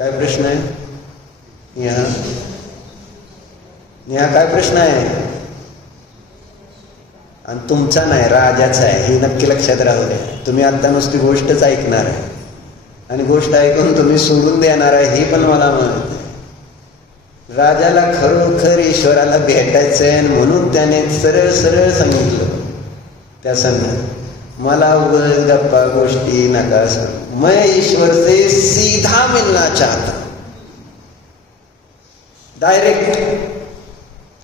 काय प्रश्न आहे? नेहा काय प्रश्न आहे? आणि तुमचा नाही, राजाचा आहे, हे नक्की लक्षात राहू द्या। तुम्ही आता नुसती गोष्टच ऐकणार आहे आणि गोष्ट ऐकून तुम्ही सोडून देणार आहे हे पण मला माहित आहे। राजाला खरोखर ईश्वराला भेटायचंय म्हणून त्याने सरळ सरळ सांगितलं त्या संघ मला उगाच गप्पा गोष्टी नका सांग, मैं ईश्वर से सीधा मिलना चाहता। डायरेक्ट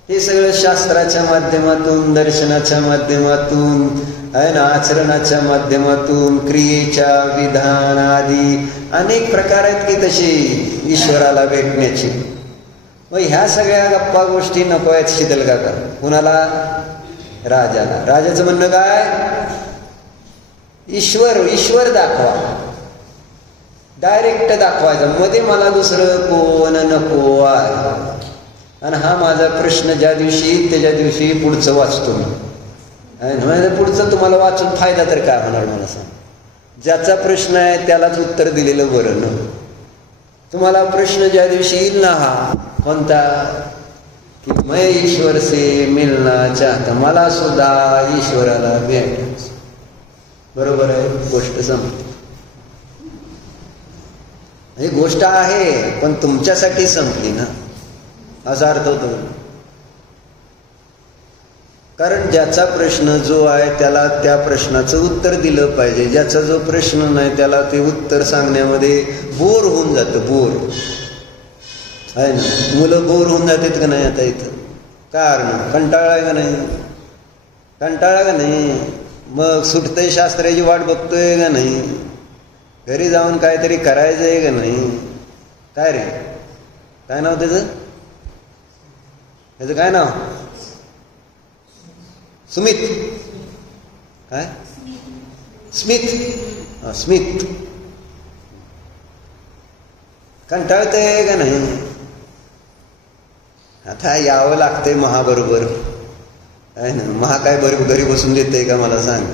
हे सगळं शास्त्राच्या माध्यमातून, दर्शनाच्या माध्यमातून, आहे ना, आचरणाच्या माध्यमातून, क्रियेच्या विधान आदी अनेक प्रकार आहेत की तशी ईश्वराला भेटण्याची। मग ह्या सगळ्या गप्पा गोष्टी नको आहेत शीतल काका कुणाला? राजाला। राजाचं म्हणणं काय? ईश्वर दाखवा, डायरेक्ट दाखवायचं, मध्ये मला दुसरं कोण नको आहे। आणि हा माझा प्रश्न ज्या दिवशी त्याच्या दिवशी पुढचं वाचतो मी, आणि पुढचं तुम्हाला वाचून फायदा तर काय होणार मला सांग? ज्याचा प्रश्न आहे त्यालाच उत्तर दिलेलं बरं ना। तुम्हाला प्रश्न ज्या दिवशी येईल ना, हा कोणता, की मैं ईश्वर से मिलना चाहता, मला सुद्धा ईश्वराला भेटायचं, बरोबर आहे, गोष्ट संपते। ही गोष्ट आहे पण तुमच्यासाठी संपली ना, असा अर्थ होतो। कारण ज्याचा प्रश्न जो आहे त्याला त्या प्रश्नाचं उत्तर दिलं पाहिजे, ज्याचा जो प्रश्न नाही त्याला ते उत्तर सांगण्यामध्ये बोर होऊन जातं, बोर आहे ना। मुलं बोर होऊन जातात का नाही? आता इथं कारण कंटाळा आहे का नाही? कंटाळा का नाही? मग सुटतंय शास्त्राची वाट बघतोय का नाही? घरी जाऊन काहीतरी करायचं आहे का नाही? काय रे, काय नाव त्याचं काय नाव? सुमित, काय स्मित, स्मित। कंटाळतंय का नाही? आता यावं लागतंय महाबरोबर, आहे ना। महा काय घरी बसून देते का मला सांग?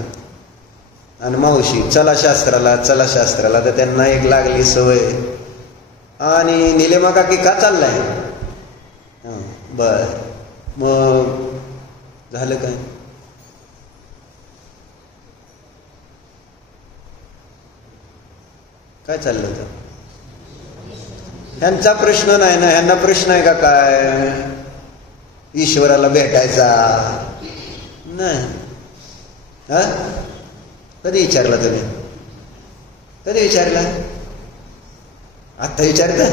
आणि मावशी चला शास्त्राला, चला शास्त्राला, तर त्यांना एक लागली सवय। आणि निलेमा काकी का चाललाय? बर, मग झालं काय? काय चाललं होतं? ह्यांचा प्रश्न नाही ना, ह्यांना प्रश्न आहे का काय ईश्वराला भेटायचा? नाही. हा, कधी विचारला तुम्ही? कधी विचारला? आता विचारता?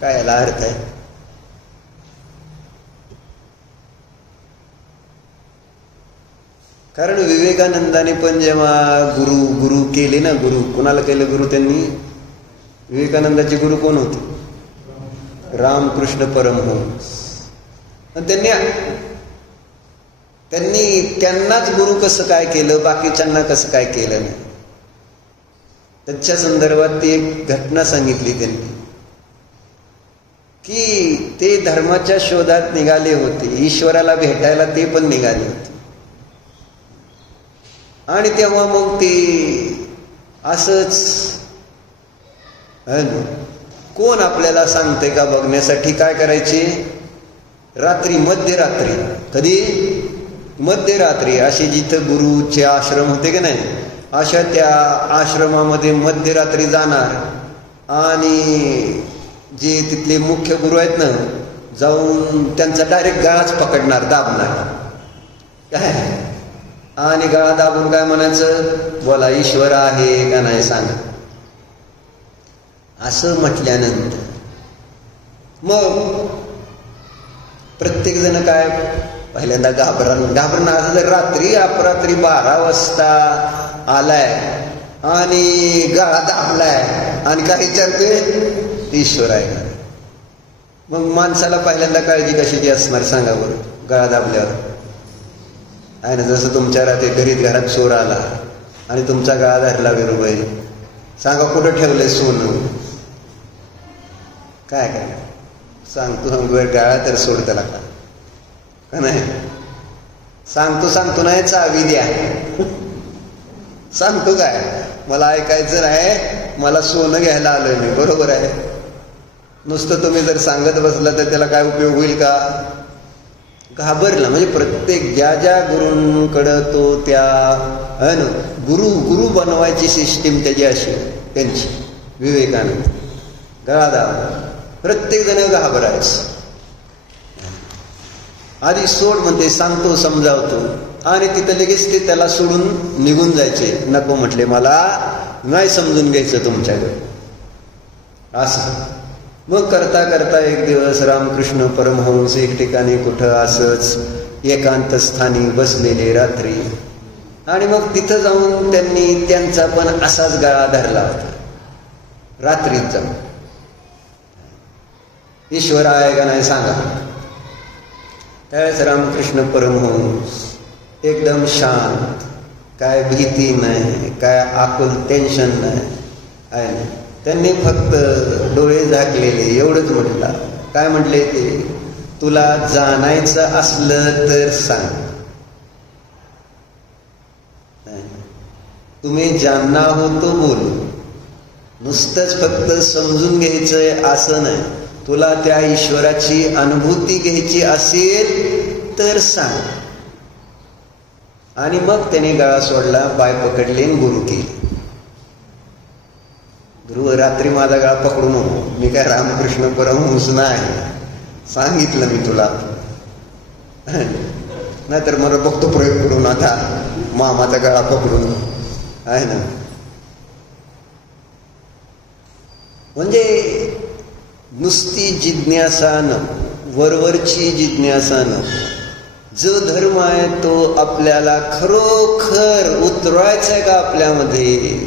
काय याला अर्थ आहे? कारण विवेकानंदाने पण जेव्हा गुरु केले ना, गुरु कोणाला केलं गुरु त्यांनी? विवेकानंदाचे गुरु कोण होते? रामकृष्ण परमहंस. त्यांनी त्यांनाच गुरु कसं काय केलं, बाकीच्यांना कसं काय केलं नाही, त्याच्या संदर्भात ती एक घटना सांगितली त्यांनी, की ते धर्माच्या शोधात निघाले होते, ईश्वराला भेटायला ते पण निघाले होते. आणि तेव्हा मग ते असंच कोण आपल्याला सांगते का बघण्यासाठी काय करायचे? रात्री, मध्यरात्री, कधी? मध्यरात्री, असे जिथं गुरुचे आश्रम होते की नाही, अशा त्या आश्रमामध्ये मध्यरात्री जाणार आणि जे तिथले मुख्य गुरु आहेत ना, जाऊन त्यांचा डायरेक्ट गळाच पकडणार, दाबणार काय, आणि गळा दाबून काय म्हणायचं? बोला, ईश्वर आहे का नाही सांगा. असं म्हटल्यानंतर मग प्रत्येक जण काय पहिल्यांदा घाबरणं. असं जर रात्री अपरात्री 12 वाजता आलाय आणि गळा दाबलाय आणि काय विचारतोय? ईश्वर आहे का? मग माणसाला पहिल्यांदा काळजी कशाची असणार सांगा बरं? गळा दाबल्यावर आहे ना, जसं तुमच्या रात्री घरात चोर आला आणि तुमचा गळा धरला विरुबाई, सांगा कुठं ठेवलंय सोनं? काय काय सांगतो गळा तर सोड त्याला का नाही? सांगतो नाही, चावी द्या. सांगतो काय? मला ऐकायचं नाही, मला सोनं घ्यायला आलोय मी. बरोबर आहे. नुसतं तुम्ही जर सांगत बसला तर त्याला काय उपयोग होईल का? घाबरला म्हणजे प्रत्येक ज्या गुरूंकडं तो त्या है ना, गुरु बनवायची सिस्टीम त्याची अशी, त्यांची विवेकानंद. गळा प्रत्येक जण घाबरायचं. आधी सोड म्हणते, सांगतो, समजावतो, आणि तिथं लगेच ते त्याला सोडून निघून जायचे. नको म्हटले, मला नाही समजून घ्यायचं तुमच्याकडे असं. मग करता करता एक दिवस रामकृष्ण परमहंस एक ठिकाणी कुठं असंच एकांत स्थानी बसलेले रात्री, आणि मग तिथं जाऊन त्यांनी त्यांचा पण असाच गळा धरला होता रात्रीत जाऊन. ईश्वर आहे का नाही सांगा? त्यावेळेस रामकृष्ण परमहंस एकदम शांत, काय भीती नाही, काय आकुल टेन्शन नाही आहे ना. त्यांनी फक्त डोळे झाकलेले, एवढंच म्हटलं. काय म्हटले ते? तुला जाणायचं असलं तर सांग. तुम्ही जानना हो तो बोलू. नुसतंच फक्त समजून घ्यायचंय असं नाही. तुला त्या ईश्वराची अनुभूती घ्यायची असेल तर सांग. आणि मग त्याने गळा सोडला, पाय पकडले, गुरु केले. गुरु रात्री माझा गळा पकडू नको, मी काय रामकृष्ण परमहंस नाही, सांगितलं मी तुला. नाहीतर मला बघतो प्रयोग करून आता मामाचा गळा पकडून आहे ना. म्हणजे नुसती जिज्ञासा न, वरवरची जिज्ञासा न, जो धर्म आहे तो आपल्याला खरोखर उतरवायचा आहे का आपल्यामध्ये,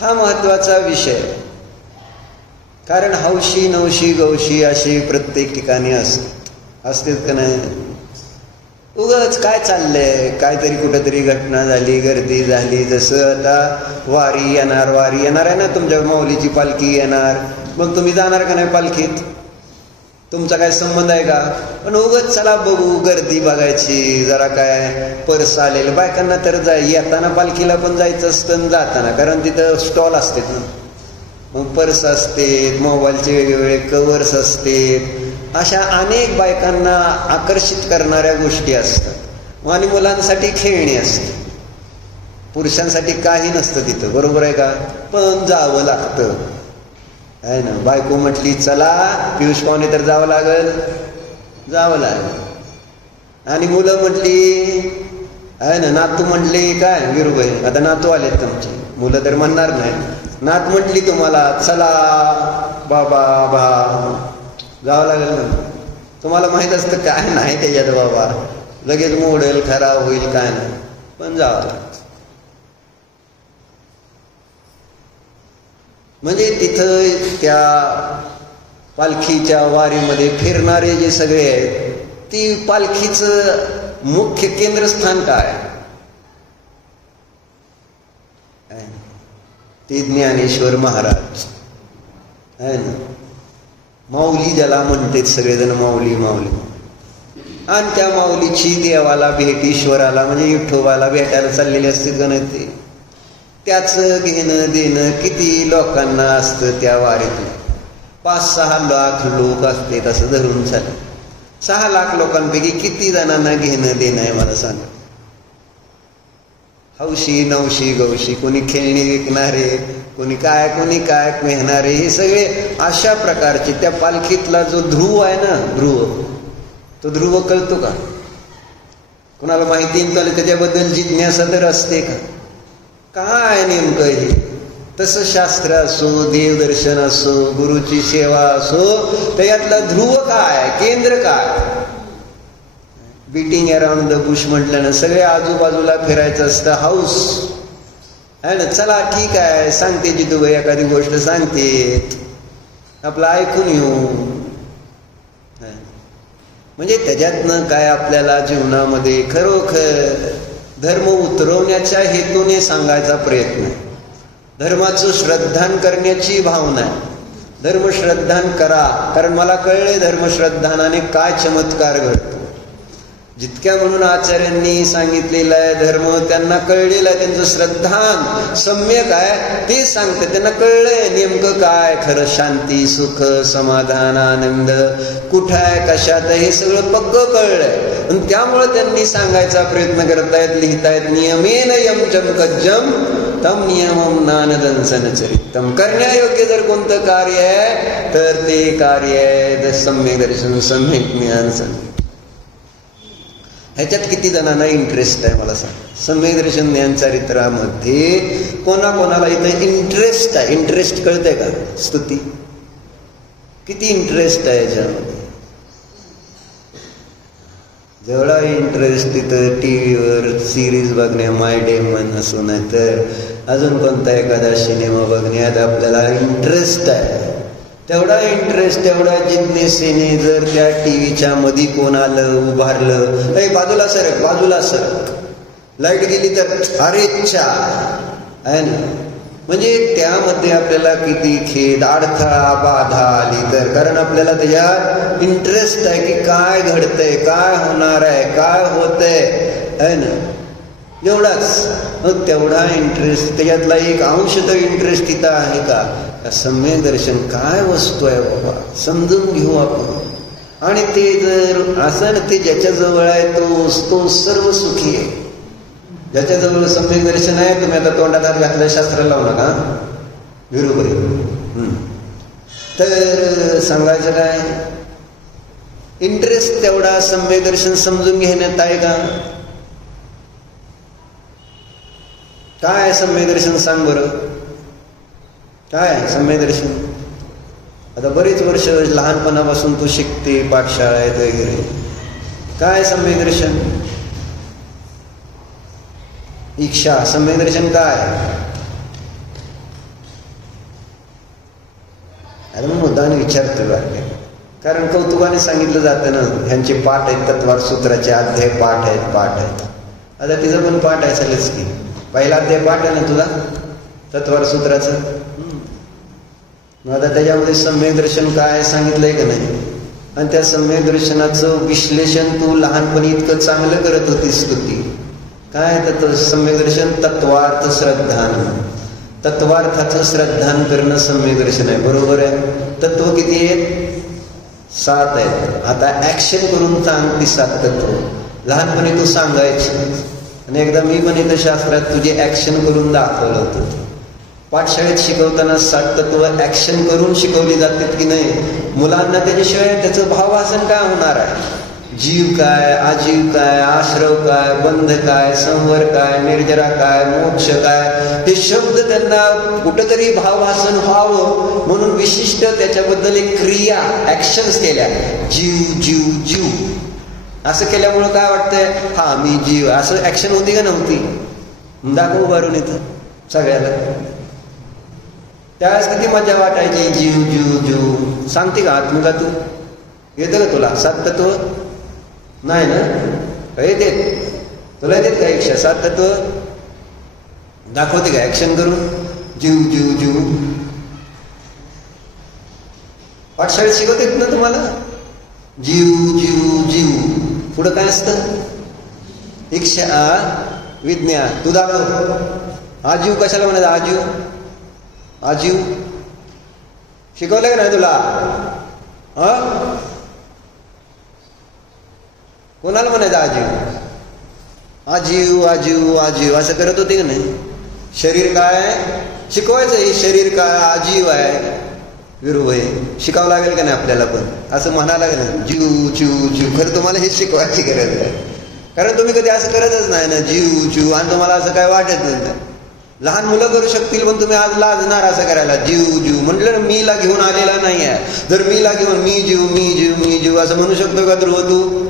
हा महत्वाचा विषय. कारण हौशी नवशी गौशी अशी प्रत्येक ठिकाणी असतेच का नाही? उगाच काय चाललंय, काहीतरी कुठंतरी घटना झाली, गर्दी झाली, जसं आता वारी येणार आहे ना, तुमच्या माऊलीची पालखी येणार, मग तुम्ही जाणार का नाही पालखीत? तुमचा काय संबंध आहे का? पण उगाच चला बघू, गर्दी बघायची, जरा काय पर्स आलेलं. बायकांना तर येताना पालखीला पण जायचं असतं, जाताना, कारण तिथं स्टॉल असते ना, मग पर्स असते, मोबाईलचे वेगवेगळे कवर्स असते, अशा अनेक बायकांना आकर्षित करणाऱ्या गोष्टी असतात. आणि मुलांसाठी खेळणी असते, पुरुषांसाठी काही नसतं तिथं. बरोबर आहे का? पण जावं लागतं आहे ना. बायको म्हटली चला पियुष पाहुणे तर जावं लागेल. आणि मुलं म्हटली आहे ना, नातू म्हटली काय विरुबाई, आता नातू आलेत तुमची, मुलं तर म्हणणार नाही. नात म्हटली तुम्हाला चला बाबा बा जावं लागेल ना. तुम्हाला माहित असतं काय नाही त्याच्यात बाबा, लगेच मोडेल खराब होईल काय नाही, पण जावं लागतं. म्हणजे तिथं त्या पालखीच्या वारीमध्ये फिरणारे जे सगळे आहेत, ती पालखीचं मुख्य केंद्रस्थान काय? ते ज्ञानेश्वर महाराज आहे ना. माऊली ज्याला म्हणतात सगळेजण, माऊली माऊली. आणि त्या माऊलीची देवाला भेट, ईश्वराला म्हणजे विठोबाला भेटायला चाललेली असते गणते. त्याचं घेणं देणं किती लोकांना असतं त्या वारीतलं. 5-6 लाख लोक असते तसं धरून चालेल. 6 लाख लोकांपैकी किती जणांना घेणं देणं आहे मला सांगा. हौशी नवशी गौशी, कोणी खेळणी विकणारे, कोणी काय मेहणारे, हे सगळे अशा प्रकारचे. त्या पालखीतला जो ध्रुव आहे ना, ध्रुव, तो ध्रुव कळतो का? कोणाला माहिती नाही त्याच्याबद्दल जिज्ञासा तर असते का? काय नेमकं हे? तसं शास्त्र असो, देवदर्शन असो, गुरुची सेवा असो, त्यातला ध्रुव काय, केंद्र काय? बीटिंग अराउंड द बुश म्हटलं ना, सगळे आजूबाजूला फिरायचं असतं. हाऊस आहे ना, चला ठीक आहे सांगते जितूबाई एखादी गोष्ट सांगते, आपलं ऐकून येऊ. म्हणजे त्याच्यातनं काय आपल्याला जीवनामध्ये खरोखर धर्म उतरवण्याच्या हेतूने सांगायचा प्रयत्न आहे. धर्माचं श्रद्धान करण्याची भावना आहे. धर्मश्रद्धान करा, कारण मला कळलंय धर्मश्रद्धानाने काय चमत्कार घडतो. जितक्या म्हणून आचार्यांनी सांगितलेलं आहे धर्म, त्यांना कळलेलं आहे, त्यांचं श्रद्धान सम्यक आहे, ते सांगते. त्यांना कळलंय नेमकं काय खरं शांती, सुख, समाधान, आनंद कुठं आहे, कशात आहे, हे सगळं पक्क कळलंय. आणि त्यामुळे त्यांनी सांगायचा प्रयत्न करतायत, लिहितायत. नियमेन यम चम कज्जम तम नियमम नानदंसन चरितम. करण्यायोग्य जर कोणतं कार्य आहे तर ते कार्य आहे सम्यक दर्शन, सम्यक ज्ञान. ह्याच्यात किती जणांना इंटरेस्ट आहे मला सांग. सम्यक दर्शन ज्ञान चरित्रामध्ये कोणाकोणाला इथं इंटरेस्ट आहे? इंटरेस्ट कळतंय का? स्तुती किती इंटरेस्ट आहे याच्यामध्ये? जेवढा इंटरेस्ट तिथं टी व्हीवर सिरीज बघण्या, माय डेमन असो, नाही तर अजून कोणता एखादा सिनेमा बघण्यात आपल्याला इंटरेस्ट आहे, तेवढा इंटरेस्ट, तेवढा जिज्ञेसेने जर त्या टीव्हीच्या मध्ये कोण आलं, उभारलं, अरे बाजूला सरक, बाजूला सरक, लाईट गेली तर अरे चा आहे ना. म्हणजे त्यामध्ये आपल्याला किती खेद, अडथळा, बाधा आली तर, कारण आपल्याला त्याच्यात इंटरेस्ट आहे की काय घडतंय, काय होणार आहे, काय होतंय आहे ना. एवढाच, तेवढा इंटरेस्ट, त्याच्यातला एक अंश तर इंटरेस्ट तिथं आहे का? सम्यक दर्शन काय वस्तू आहे बाबा, समजून घेऊ आपण. आणि ते जर असं ना, ते ज्याच्याजवळ आहे तो सर्व सुखी आहे. ज्याच्याजवळ सम्यक दर्शन आहे, तुम्ही आता तोंडात हात घातलं, शास्त्र लावू नका बरोबर. तर सांगायचं काय, इंटरेस्ट तेवढा सम्यक दर्शन समजून घेण्यात आहे का? काय सम्यक दर्शन सांग बरं, काय सम्यक दर्शन? आता बरीच वर्ष लहानपणापासून तू शिकते, पाठशाळेत वगैरे, काय सम्यक दर्शन? इच्छा सम्यक दर्शन काय? अरे मग मुद्दाने विचारतो, कारण कौतुकाने सांगितलं जातं ना, ह्यांचे पाठ आहेत, तत्वार सूत्राचे अध्याय पाठ आहेत. आता तिचं पण पाठ आहे चालेच की, पहिला अध्याय पाठ आहे ना तुझा तत्वार सूत्राचं. मग आता त्याच्यामध्ये सम्यक दर्शन काय सांगितलंय का नाही? आणि त्या सम्यक दर्शनाचं विश्लेषण तू लहानपणी इतकं चांगलं करत होतीस स्तुती. काय तर सम्यक दर्शन तत्वार्थ श्रद्धान, तत्वार्थाचं श्रद्धान करणं सम्यक दर्शन आहे. बरोबर आहे. तत्व किती आहेत? 7 आहेत. आता ऍक्शन करून सांग ती 7 तत्व. लहानपणी तू सांगायची, आणि एकदा मी पण इथं शास्त्रात तुझे ऍक्शन करून दाखवलं होतं. पाठशाळेत शिकवताना 7 तत्व ऍक्शन करून शिकवली जातात की नाही? मुलांना त्याच्याशिवाय त्याचं भावासन काय होणार आहे? जीव काय, आजीव काय, आश्रव काय, बंध काय, संवर काय, निर्जरा काय, मोक्ष काय, हे शब्द त्यांना कुठंतरी भावभासन व्हावं म्हणून विशिष्ट त्याच्याबद्दल एक क्रिया, ऍक्शन्स केल्या. जीव जीव जीव असं केल्यामुळं काय वाटतंय, हा मी जीव, असं ऍक्शन होती का नव्हती? दाखव उभारून इथं सगळ्याला. त्यावेळेस किती मजा वाटायची. जीव जीव जीव सांगते का आत्मिका? तू येतं का तुला 7 तत्व? नाही ना? येते तुला? येतात का 107 तत्व? दाखवते का ऍक्शन करून? जीव जीव जीव पाठशाळेत शिकवतेत ना तुम्हाला? जीव जीव जीव. पुढं काय असतं? इच्छा विज्ञान. तू दाखव. आजीव कशाला म्हणायचं? आजीव आजीव शिकवलं का नाही तुला? कोणाला म्हणायचं आजीव? आजीव आजीव आजीव असं करत होते का नाही? शरीर काय शिकवायचं? हे शरीर काय आजीव आहे, विरू आहे. शिकावं लागेल का नाही आपल्याला पण? असं म्हणायला लागेल ना, जीव जीव जीव. खरं तुम्हाला हे शिकवायची गरज आहे, कारण तुम्ही कधी असं करतच नाही ना, जीव जीव. आणि तुम्हाला असं काय वाटत नाही. लहान मुलं करू शकतील, पण तुम्ही आज लाजणार असं करायला. जीव जीव म्हटलं ना, मीला घेऊन आलेला नाही आहे. जर मीला घेऊन मी जीव मी जीव मी जीव असं म्हणू शकतो का ध्रुव तू?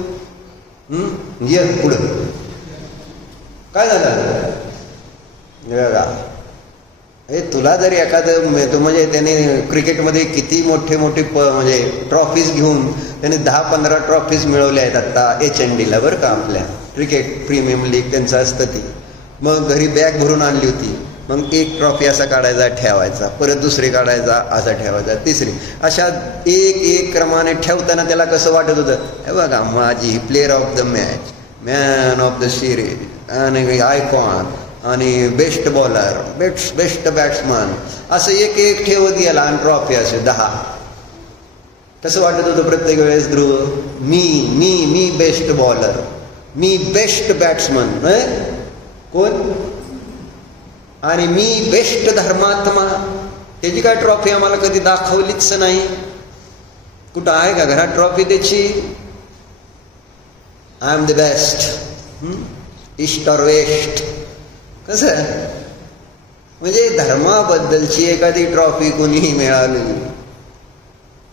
ये पुढं. काय झालं बघा, हे तुला जरी एखादं तू म्हणजे त्याने क्रिकेटमध्ये किती मोठे मोठे म्हणजे ट्रॉफीज घेऊन त्याने 10-15 ट्रॉफीज मिळवल्या आहेत आता HNDला बरं का. आपल्या क्रिकेट प्रीमियम लीग त्यांचं असतं ती. मग घरी बॅग भरून आणली होती. मग एक ट्रॉफी असा काढायचा ठेवायचा, परत दुसरी काढायचा असा ठेवायचा, तिसरी, अशा एक क्रमाने ठेवताना त्याला कसं वाटत होतं, हे बघा माझी player of the match, man of the series आणि आयकॉन आणि बेस्ट बॉलर, बेस्ट बॅट्समन, असं एक ठेवत गेला. आणि ट्रॉफी असे 10. कसं वाटत होतं प्रत्येक वेळेस ध्रुव? मी बेस्ट बॉलर, मी बेस्ट बॅट्समन, कोण? आणि मी बेस्ट धर्मात्मा. त्याची काय ट्रॉफी आम्हाला कधी दाखवलीच नाही. कुठं आहे का घरात ट्रॉफी त्याची? I am the best, east और वेस्ट. कसं म्हणजे धर्माबद्दलची एखादी ट्रॉफी कोणीही मिळाली?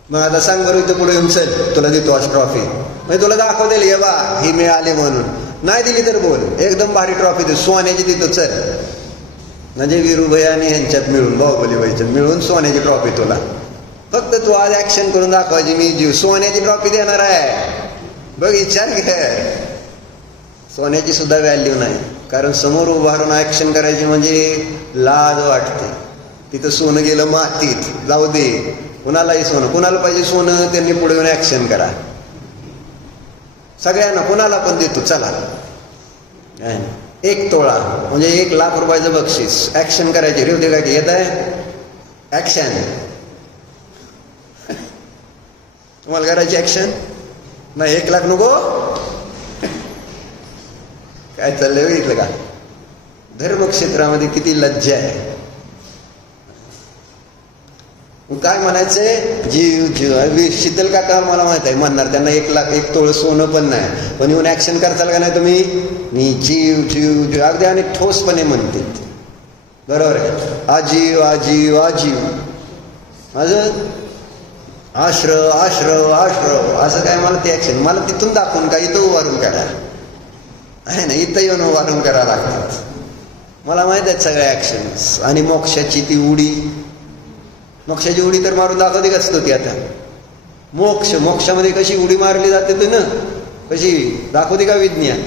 मग आता सांग बरं, इथं पुढे येऊन चल तुला देतो आज ट्रॉफी, म्हणजे तुला दाखवते ये बा ही मिळाली म्हणून. नाही दिली तर बोल, एकदम भारी ट्रॉफी दे, सोन्याची देतो चल. म्हणजे विरूभाई आणि ह्यांच्यात मिळून, बाहुबली बाईच्यात मिळून सोन्याची ट्रॉफी तुला. फक्त तू आज ऍक्शन करून दाखवायची, मी जीव सोन्याची ट्रॉफी देणार आहे. बघ विचार घे, सोन्याची सुद्धा व्हॅल्यू नाही, कारण समोर उभारून ऍक्शन करायची म्हणजे लाज वाटते. तिथं सोनं गेलं मातीत, जाऊ दे, कुणालाही सोनं, कुणाला पाहिजे सोनं, त्यांनी पुढे येऊन ऍक्शन करा. सगळ्यांना कुणाला पण देतो चला. 1 तोळा म्हणजे 1 लाख रुपयाचं बक्षीस. ऍक्शन करायची, रे होते काय येत आहे ऍक्शन? तुम्हाला करायची ऍक्शन नाही? 1 लाख नको? काय चाललंय बघितलं का? धर्मक्षेत्रामध्ये किती लज्जा आहे. काय म्हणायचंय? जीव जीव. शीतल काका मला माहित आहे म्हणणार, त्यांना 1 लाख 1 तोळ सोनं पण नाही, पण येऊन ऍक्शन करताल का नाही तुम्ही? मी जीव जीव जीव. अगदी आणि ठोसपणे म्हणते, बरोबर आहे. आजीव आजीव आजीव. माझं आश्रव आश्रव आश्रव असं काय? मला ते ऍक्शन मला तिथून दाखवून का इथं उभारून करा आहे ना, इथं येऊन उभारून करावं लागतात. मला माहित आहेत सगळ्या ऍक्शन्स. आणि मोक्षाची ती उडी, मोक्षाची उडी तर मारून दाखवते का ती आता? मोक्षामध्ये कशी उडी मारली जाते ते ना, कशी दाखवते का विज्ञान?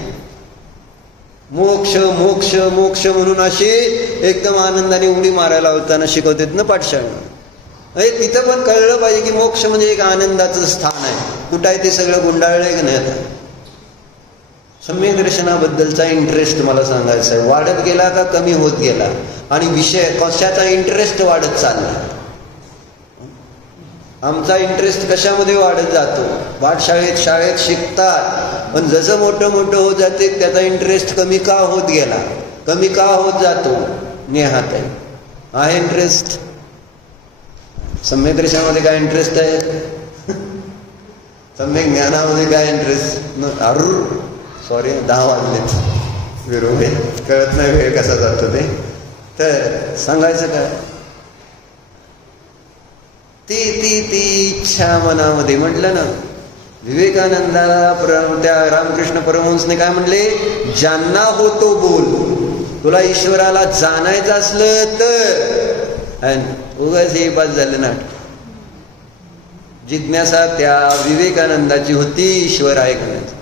मोक्ष मोक्ष मोक्ष म्हणून अशी एकदम आनंदाने उडी मारायला होताना शिकवतात ना पाठशाळा. तिथं पण कळलं पाहिजे की मोक्ष म्हणजे एक आनंदाचं स्थान आहे. कुठं आहे ते सगळं गुंडाळलंय की नाही? आता सम्यक दर्शनाबद्दलचा इंटरेस्ट मला सांगायचा आहे, वाढत गेला का कमी होत गेला? आणि विषय कशाचा इंटरेस्ट वाढत चालला? आमचा इंटरेस्ट कशामध्ये वाढत जातो? शाळेत शिकतात, पण जसं मोठं होत जाते त्याचा इंटरेस्ट कमी का होत गेला, कमी का होत जातो? नेहात आहे इंटरेस्ट. सम्यक दर्शनामध्ये काय इंटरेस्ट आहे? सम्यक ज्ञानामध्ये काय इंटरेस्ट सॉरी 10 वाजलेत विरोध कळत नाही वेळ कसा जातो ते. तर सांगायचं काय, ती इच्छा मनामध्ये. म्हटलं ना विवेकानंदाला त्या रामकृष्ण परमहंसने काय म्हणले, ज्यांना होतो बोल. तुला ईश्वराला जाणायचं असलं तर उगाच हे पास झालं ना. जिज्ञासा त्या विवेकानंदाची होती ईश्वर ऐकण्याची.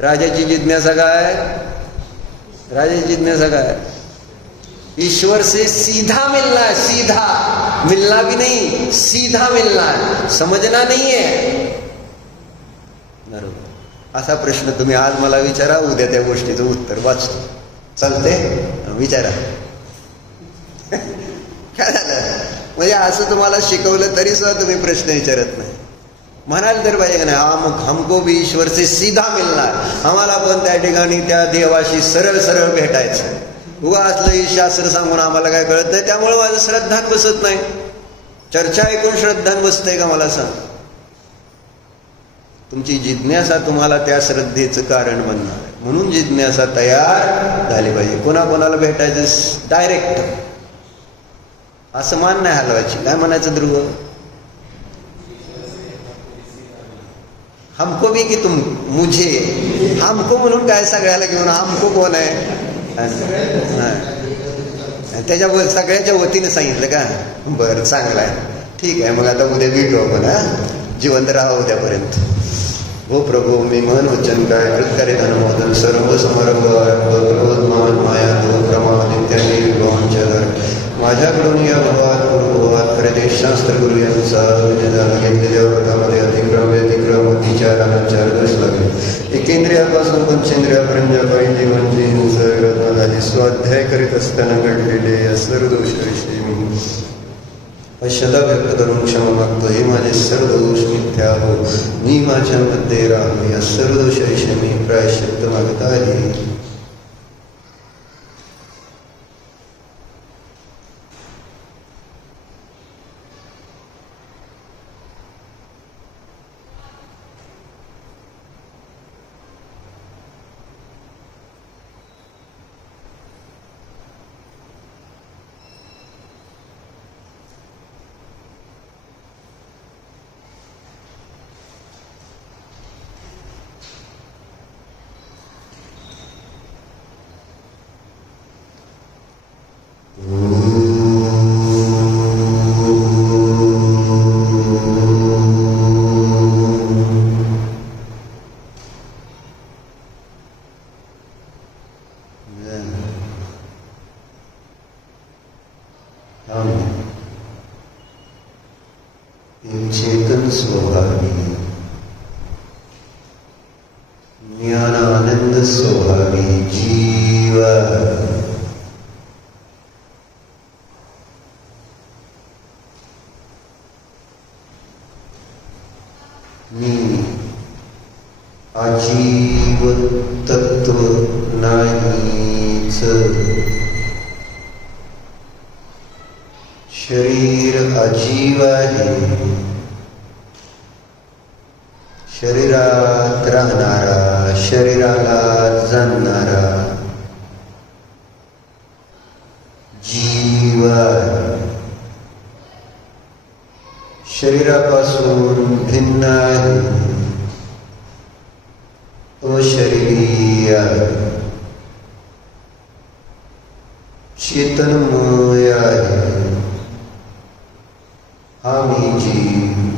राजाची जिज्ञासा काय, राजाची जिज्ञासा काय, ईश्वर से सीधा मिलना है, सीधा मिलना भी नहीं, सीधा मिलना है, समझना नहीं है. बरोबर. असा प्रश्न तुम्ही आज मला विचारा, उद्या त्या गोष्टीचं उत्तर वाचतो. चालते, विचारा. काय झालं म्हणजे असं तुम्हाला शिकवलं तरी सुद्धा तुम्ही प्रश्न विचारत नाही. म्हणाल तर पाहिजे का नाही, हमको भी ईश्वर से सीधा मिलना है, आम्हाला पण त्या ठिकाणी त्या देवाशी सरळ सरळ भेटायचं. उगा असलं शास्त्र सांगून आम्हाला काय कळत नाही, त्यामुळे माझं श्रद्धात बसत नाही. चर्चा ऐकून श्रद्धात बसतंय का मला सांग. तुमची जिज्ञासा तुम्हाला त्या श्रद्धेचं कारण बनणार आहे. म्हणून जिज्ञासा तयार झाली पाहिजे. कोणाकोणाला भेटायचं डायरेक्ट, असं मान नाही हलवायची. काय म्हणायचं ध्रुव, हमको भी की तुम मुझे, हमको म्हणून काय सगळ्याला घेऊन हमको कोण आहे, त्याच्यावर सगळ्याच्या वतीने सांगितलं का. बरं चांगलं आहे, ठीक आहे. मग आता उद्या भेटू आपण, जिवंत राहा उद्यापर्यंत. हो प्रभू, मी मन वचन काय कृतकार्य धनमोदन सर्व समारंभ क्रोध मान माया दोष प्रमाण इत्यादी विभवांच्या माझ्याकडून या भावात खरेदेश शास्त्र गुरु यांचा घेतलेल्या व्रतामध्ये अतिक्रम अतिचाराचार दोष लागले. एकेंद्रियापासून पंचेंद्रियापर्यंत काही जीवनची रत्न झाली. स्वाध्याय करीत असताना घडलेले या सर्व दोषाविषयी मी पश्चाता व्यक्त करून क्षमा मागतो. हे माझे सर्व दोष मिथ्या हो, मी माझ्यामध्ये राहू. या सर्व दोषाविषयी मी प्रायश्चित्त मागत आहे. चेतन स्वभावी ज्ञानानंद स्वभावी जीव मी आजीव तत्व नाहीच. शरीर अजीव आहे, शरीरात राहणारा, शरीराला जाणणारा जीव आहे. शरीरापासून भिन्न आहे, अशरीरी आहे, चेतनमय आहे. हा मी जीव.